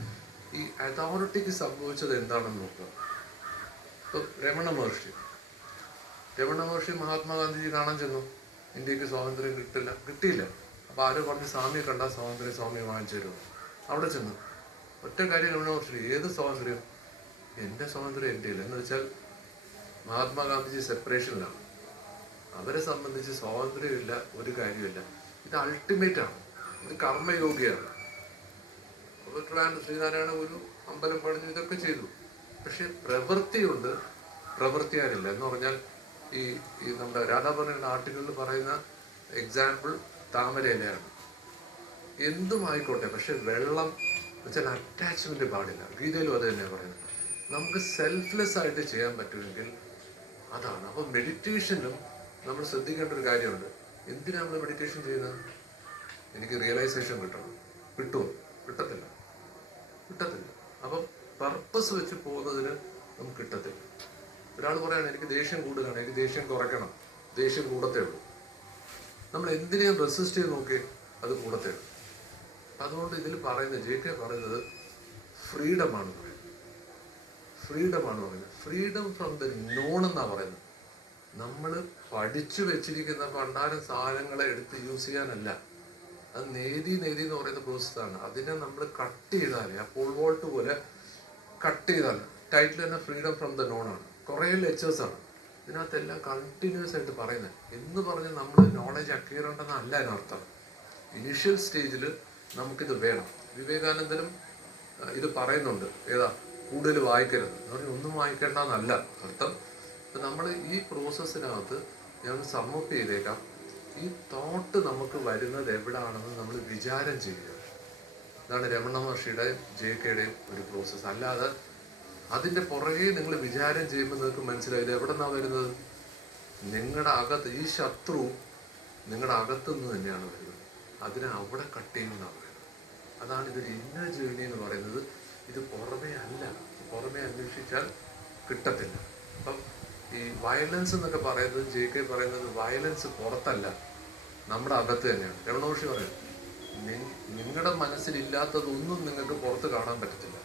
ഈ അതോറിറ്റിക്ക് സംഭവിച്ചത് എന്താണെന്ന് നോക്കുക. ഇപ്പോൾ രമണ മഹർഷി മഹാത്മാഗാന്ധിജി കാണാൻ ചെന്നു. ഇന്ത്യക്ക് സ്വാതന്ത്ര്യം കിട്ടിയില്ല. അപ്പോൾ ആരോ പറഞ്ഞ് സ്വാമിയെ കണ്ടാൽ സ്വാമിയെ വാങ്ങിച്ചു തരുമോ? അവിടെ ചെന്നു. ഒറ്റ കാര്യം രമണ മഹർഷി, ഏത് സ്വാതന്ത്ര്യം? എൻ്റെ സ്വാതന്ത്ര്യം എൻ്റെ ഇല്ല എന്ന് വെച്ചാൽ മഹാത്മാഗാന്ധിജി സെപ്പറേഷനിലാണ്. അവരെ സംബന്ധിച്ച് സ്വാതന്ത്ര്യമില്ല, ഒരു കാര്യമില്ല. ഇത് അൾട്ടിമേറ്റ് ആണ്, ഇത് കർമ്മയോഗിയാണ്. അപ്പോൾ ശ്രീനാരായണ ഒരു അമ്പലം പണിഞ്ഞു, ഇതൊക്കെ ചെയ്തു. പക്ഷെ പ്രവൃത്തിയുണ്ട്, പ്രവൃത്തിയാനില്ല എന്ന് പറഞ്ഞാൽ ഈ നമ്മുടെ രാധാഭരണ ആർട്ടിക്കിളിൽ പറയുന്ന എക്സാമ്പിൾ താമരയിലാണ്. എന്തും ആയിക്കോട്ടെ, പക്ഷെ വെള്ളം വെച്ചാൽ അറ്റാച്ച്മെന്റ് പാടില്ല. ഗീതയിലും അത് തന്നെയാണ് പറയുന്നത്. നമുക്ക് സെൽഫ്ലെസ് ആയിട്ട് ചെയ്യാൻ പറ്റുമെങ്കിൽ അതാണ്. അപ്പോൾ മെഡിറ്റേഷനും നമ്മൾ ശ്രദ്ധിക്കേണ്ട ഒരു കാര്യമുണ്ട്. എന്തിനാണ് നമ്മൾ മെഡിറ്റേഷൻ ചെയ്യുന്നത്? എനിക്ക് റിയലൈസേഷൻ കിട്ടുമോ? കിട്ടത്തില്ല. അപ്പം പർപ്പസ് വെച്ച് പോകുന്നതിന് നമുക്ക് കിട്ടത്തില്ല. ഒരാൾ പറയാണ് എനിക്ക് ദേഷ്യം കൂടുതലാണ്, എനിക്ക് ദേഷ്യം കുറയ്ക്കണം, ദേഷ്യം കൂടത്തേ ഉള്ളൂ. നമ്മൾ എന്തിനേയും റെസിസ്റ്റ് ചെയ്ത് നോക്കി അത് കൂടത്തേ ഉള്ളൂ. അതുകൊണ്ട് ഇതിൽ പറയുന്നത് JK പറയുന്നത് ഫ്രീഡമാണ് പറയുന്നത്. ഫ്രീഡം ഫ്രം ദ നോൺ എന്നാണ് പറയുന്നത്. നമ്മൾ പഠിച്ചു വെച്ചിരിക്കുന്ന പണ്ടാരം സാധനങ്ങളെ എടുത്ത് യൂസ് ചെയ്യാനല്ല. അത് നേതി എന്ന് പറയുന്ന പ്രോസസ്സാണ്. അതിനെ നമ്മൾ കട്ട് ചെയ്താൽ, ആ പോൾ വോൾട്ട് പോലെ കട്ട് ചെയ്താൽ, ടൈറ്റിൽ തന്നെ ഫ്രീഡം ഫ്രം ദ നോൺ ആണ്. കുറേ ലെക്ചേഴ്സാണ് ഇതിനകത്തെല്ലാം കണ്ടിന്യൂസ് ആയിട്ട് പറയുന്നത്. എന്ന് പറഞ്ഞ് നമ്മൾ നോളജ് അക്വയർ ഉണ്ടെന്നല്ല അതിനർത്ഥം. ഇനീഷ്യൽ സ്റ്റേജിൽ നമുക്കിത് വേണം. വിവേകാനന്ദനും ഇത് പറയുന്നുണ്ട്. ഏതാ കൂടുതൽ വായിക്കരുത് എന്ന് പറഞ്ഞാൽ ഒന്നും വായിക്കേണ്ടെന്നല്ല അർത്ഥം. ഇപ്പം നമ്മൾ ഈ പ്രോസസ്സിനകത്ത് ഞാൻ സമ്മപ്പ് ചെയ്തേക്കാം. ഈ തോട്ട് നമുക്ക് വരുന്നത് എവിടാണെന്ന് നമ്മൾ വിചാരം ചെയ്യുക. ഇതാണ് രമണ മഹർഷിയുടെയും JKയുടെയും ഒരു പ്രോസസ്സ്. അല്ലാതെ അതിൻ്റെ പുറകെ നിങ്ങൾ വിചാരം ചെയ്യുമ്പോൾ നിങ്ങൾക്ക് മനസ്സിലായി ഇത് എവിടെ നിന്നാണ് വരുന്നത്. നിങ്ങളുടെ അകത്ത് ഈ ശത്രു നിങ്ങളുടെ അകത്തുനിന്ന് തന്നെയാണ് വരുന്നത്. അതിനെ അവിടെ കട്ട് ചെയ്യുന്നതാണ് വരുന്നത്. അതാണ് ഇതൊരു ഇന്നർ ജേർണി എന്ന് പറയുന്നത്. ഇത് പുറമേ അല്ല. പുറമേ അന്വേഷിച്ചാൽ കിട്ടത്തില്ല. അപ്പം ഈ വയലൻസ് എന്നൊക്കെ പറയുന്നത് JK പറയുന്നത് വയലൻസ് പുറത്തല്ല, നമ്മുടെ അകത്ത് തന്നെയാണ്. രമണ മഹർഷി പറയും നിങ്ങളുടെ മനസ്സിലില്ലാത്തതൊന്നും നിങ്ങൾക്ക് പുറത്ത് കാണാൻ പറ്റത്തില്ല.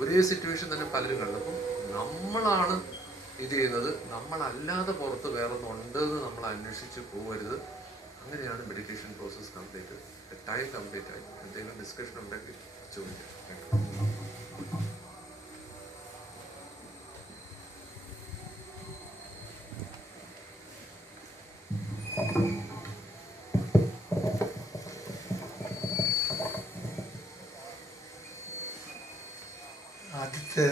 ഒരേ സിറ്റുവേഷൻ തന്നെ പലരും കണ്ടു. അപ്പം നമ്മളാണ് ഇത് ചെയ്യുന്നത്, നമ്മളല്ലാതെ പുറത്ത് വേറൊന്നും ഉണ്ടെന്ന് നമ്മൾ അന്വേഷിച്ച് പോകരുത്. അങ്ങനെയാണ് meditation process complete. Time complete ആയി. എന്തെങ്കിലും ഡിസ്കഷൻ ഉണ്ടെങ്കിൽ ചോദിക്കാം. ആദ്യത്തെ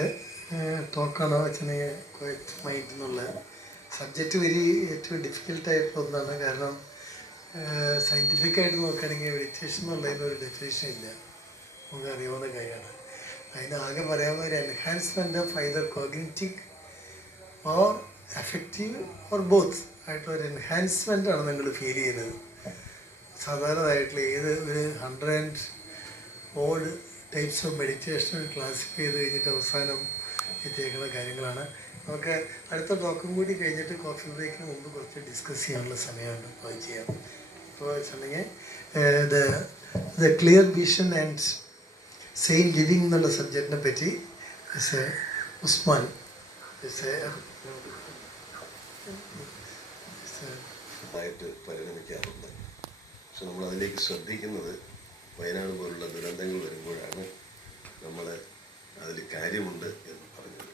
ടോക്കാണ് വെച്ചിട്ടുണ്ടെങ്കിൽ ക്വയറ്റ് മൈൻഡ് എന്നുള്ള സബ്ജക്റ്റ് ഏറ്റവും ഡിഫിക്കൽട്ടായിട്ടുള്ള ഒന്നാണ്. കാരണം സയൻറ്റിഫിക്കായിട്ട് നോക്കുകയാണെങ്കിൽ മെഡിറ്റേഷൻ എന്നുള്ളതിന് ഒരു ഡെഫിനേഷൻ ഇല്ല, നമുക്ക് അറിയാവുന്ന കാര്യമാണ്. അതിനാകെ പറയാവുന്ന ഒരു enhancement of either cognitive or effective or both ആയിട്ടുള്ള ഒരു എൻഹാൻസ്മെൻ്റ് ആണ് നിങ്ങൾ ഫീൽ ചെയ്യുന്നത്. സാധാരണയായിട്ടുള്ള ഏത് ഒരു 100 ടൈപ്സ് ഓഫ് മെഡിറ്റേഷൻ ക്ലാസിഫൈ ചെയ്ത് കഴിഞ്ഞിട്ട് അവസാനം എത്തിയേക്കുന്ന കാര്യങ്ങളാണ്. നമുക്ക് അടുത്ത ടോക്കും കൂടി കഴിഞ്ഞിട്ട് കോഫി ബ്രേക്കിന് മുമ്പ് കുറച്ച് ഡിസ്കസ് ചെയ്യാനുള്ള സമയമുണ്ട്. അപ്പോൾ അത് ചെയ്യാം. ഇപ്പോൾ വെച്ചിട്ടുണ്ടെങ്കിൽ the clear vision and same living എന്നുള്ള സബ്ജക്റ്റിനെ പറ്റി ഉസ്മാൻ ആയിട്ട് പരിണമിക്കാറുണ്ട്. പക്ഷെ നമ്മൾ അതിലേക്ക് ശ്രദ്ധിക്കുന്നത് വയനാട് പോലുള്ള ദുരന്തങ്ങൾ വരുമ്പോഴാണ് നമ്മൾ അതിൽ കാര്യമുണ്ട് എന്ന് പറഞ്ഞത്.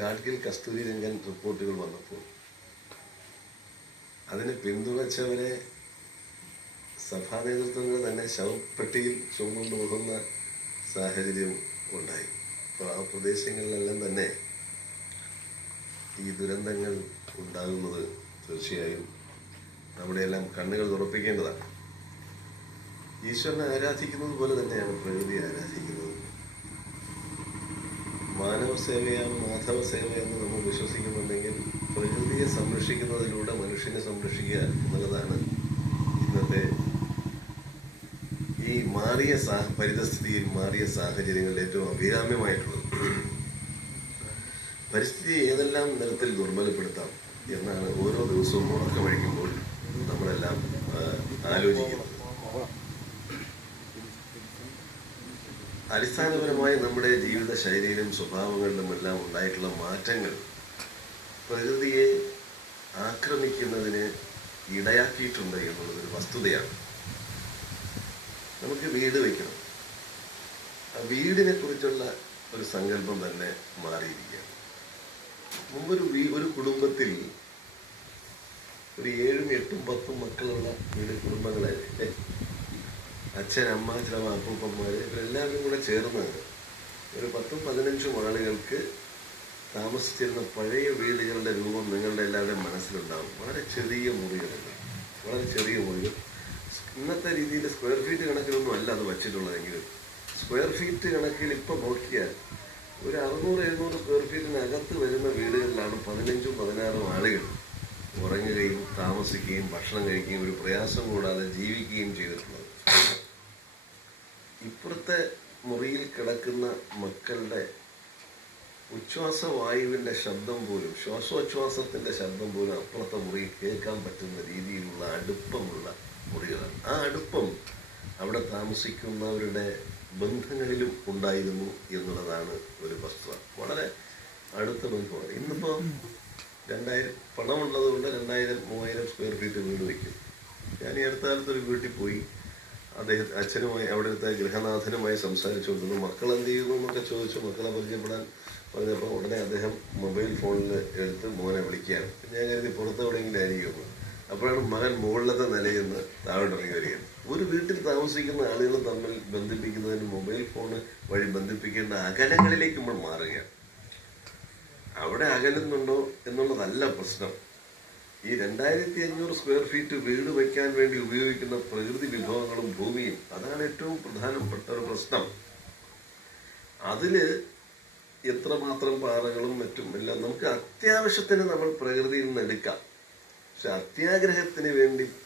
ഗാഡ്ഗിൽ കസ്തൂരി രംഗൻ റിപ്പോർട്ടുകൾ വന്നപ്പോൾ അതിനെ പിന്തുണച്ചവരെ സഭാ നേതൃത്വങ്ങൾ തന്നെ ശവപ്പെട്ടിയിൽ ചുമന്നു പോകുന്ന സാഹചര്യം ഉണ്ടായി. അപ്പോൾ ആ പ്രദേശങ്ങളിലെല്ലാം തന്നെ ഈ ദുരന്തങ്ങൾ ഉണ്ടാകുന്നത് തീർച്ചയായും നമ്മുടെയെല്ലാം കണ്ണുകൾ തുറപ്പിക്കേണ്ടതാണ്. ഈശ്വരനെ ആരാധിക്കുന്നത് പോലെ തന്നെയാണ് പ്രകൃതിയെ ആരാധിക്കുന്നത്. മാനവ സേവയാണ് മാധവ സേവ എന്ന് നമ്മൾ വിശ്വസിക്കുന്നുണ്ടെങ്കിൽ പ്രകൃതിയെ സംരക്ഷിക്കുന്നതിലൂടെ മനുഷ്യനെ സംരക്ഷിക്കുക എന്നുള്ളതാണ് ഇന്നത്തെ ഈ മാറിയ പരിതസ്ഥിതിയിൽ മാറിയ സാഹചര്യങ്ങളിൽ ഏറ്റവും അഭികാമ്യമായിട്ടുള്ളത്. പരിസ്ഥിതി ഏതെല്ലാം നിലത്തിൽ ദുർബലപ്പെടുത്താം എന്നാണ് ഓരോ ദിവസവും ഉറക്കമഴിക്കുമ്പോൾ നമ്മളെല്ലാം ആലോചിക്കുന്നത്. അടിസ്ഥാനപരമായി നമ്മുടെ ജീവിത ശൈലിയിലും സ്വഭാവങ്ങളിലുമെല്ലാം ഉണ്ടായിട്ടുള്ള മാറ്റങ്ങൾ പ്രകൃതിയെ ആക്രമിക്കുന്നതിന് ഇടയാക്കിയിട്ടുണ്ട് എന്നുള്ളതൊരു വസ്തുതയാണ്. നമുക്ക് വീട് വയ്ക്കണം. ആ വീടിനെ കുറിച്ചുള്ള ഒരു സങ്കല്പം തന്നെ മാറിയിരിക്കുകയാണ്. മുമ്പൊരു ഒരു കുടുംബത്തിൽ ഒരു 7, 8, 10 മക്കളുള്ള കുടുംബങ്ങളായിരിക്കും. അച്ഛൻ, അമ്മ, ചില അപ്പൂപ്പന്മാർ ഇവരെല്ലാവരും കൂടെ ചേർന്ന് ഒരു 10-15 ആളുകൾക്ക് താമസിച്ചിരുന്ന പഴയ വീടുകളുടെ രൂപം നിങ്ങളുടെ എല്ലാവരുടെയും മനസ്സിലുണ്ടാകും. വളരെ ചെറിയ മുറികളുണ്ട്, വളരെ ചെറിയ മുറികൾ. ഇന്നത്തെ രീതിയിൽ സ്ക്വയർ ഫീറ്റ് കണക്കിലൊന്നും അല്ല അത് വച്ചിട്ടുള്ളതെങ്കിലും സ്ക്വയർ ഫീറ്റ് കണക്കിൽ ഇപ്പം നോക്കിയാൽ ഒരു 600-700 സ്ക്വയർ ഫീറ്റിനകത്ത് വരുന്ന വീടുകളിലാണ് 15-16 ആളുകൾ ഉറങ്ങുകയും താമസിക്കുകയും ഭക്ഷണം കഴിക്കുകയും ഒരു പ്രയാസം കൂടാതെ ജീവിക്കുകയും ചെയ്തിട്ടുള്ളത്. ഇപ്പുറത്തെ മുറിയിൽ കിടക്കുന്ന മക്കളുടെ ഉച്ഛ്വാസവായുവിൻ്റെ ശബ്ദം പോലും, ശ്വാസോച്ഛ്വാസത്തിൻ്റെ ശബ്ദം പോലും അപ്പുറത്തെ മുറിയിൽ കേൾക്കാൻ പറ്റുന്ന രീതിയിലുള്ള അടുപ്പമുള്ള മുറികളാണ്. ആ അടുപ്പം അവിടെ താമസിക്കുന്നവരുടെ ബന്ധങ്ങളിലും ഉണ്ടായിരുന്നു എന്നുള്ളതാണ് ഒരു വസ്തുത. വളരെ അടുത്ത ബന്ധമാണ്. ഇന്നിപ്പോൾ 2000 പണമുള്ളത് കൊണ്ട് 2000-3000 സ്ക്വയർ ഫീറ്റ് വീട് വയ്ക്കും. ഞാൻ ഈ അടുത്ത കാലത്തൊരു വീട്ടിൽ പോയി അച്ഛനുമായി അവിടുത്തെ ഗൃഹനാഥനുമായി സംസാരിച്ചുകൊണ്ടിരുന്നു. മക്കൾ എന്ത് ചെയ്യുന്നു എന്നൊക്കെ ചോദിച്ചു. മക്കളെ പരിചയപ്പെടാൻ പറഞ്ഞപ്പോൾ ഉടനെ അദ്ദേഹം മൊബൈൽ ഫോണിൽ എടുത്ത് മോനെ വിളിക്കുകയാണ്. ഞാൻ കരുതി പുറത്ത് എവിടെയെങ്കിലും ആയിരിക്കുമെന്ന്. അപ്പോഴാണ് മകൻ മുകളിലത്തെ നിലയിൽ നിന്ന് താഴോട്ടിറങ്ങി വരികയാണ്. ഒരു വീട്ടിൽ താമസിക്കുന്ന ആളുകൾ തമ്മിൽ ബന്ധിപ്പിക്കുന്നതിന് മൊബൈൽ ഫോണ് വഴി ബന്ധിപ്പിക്കേണ്ട അകലങ്ങളിലേക്ക് നമ്മൾ മാറുകയാണ്. അവിടെ അകലുന്നുണ്ടോ എന്നുള്ളതല്ല പ്രശ്നം. ഈ 2500 സ്ക്വയർ ഫീറ്റ് വീട് വയ്ക്കാൻ വേണ്ടി ഉപയോഗിക്കുന്ന പ്രകൃതി വിഭവങ്ങളും ഭൂമിയും, അതാണ് ഏറ്റവും പ്രധാനപ്പെട്ട ഒരു പ്രശ്നം. അതിൽ എത്രമാത്രം പാറകളും മറ്റും എല്ലാം നമുക്ക് അത്യാവശ്യത്തിന് നമ്മൾ പ്രകൃതിയിൽ നിന്ന് എടുക്കാം. പക്ഷെ അത്യാഗ്രഹത്തിന് വേണ്ടി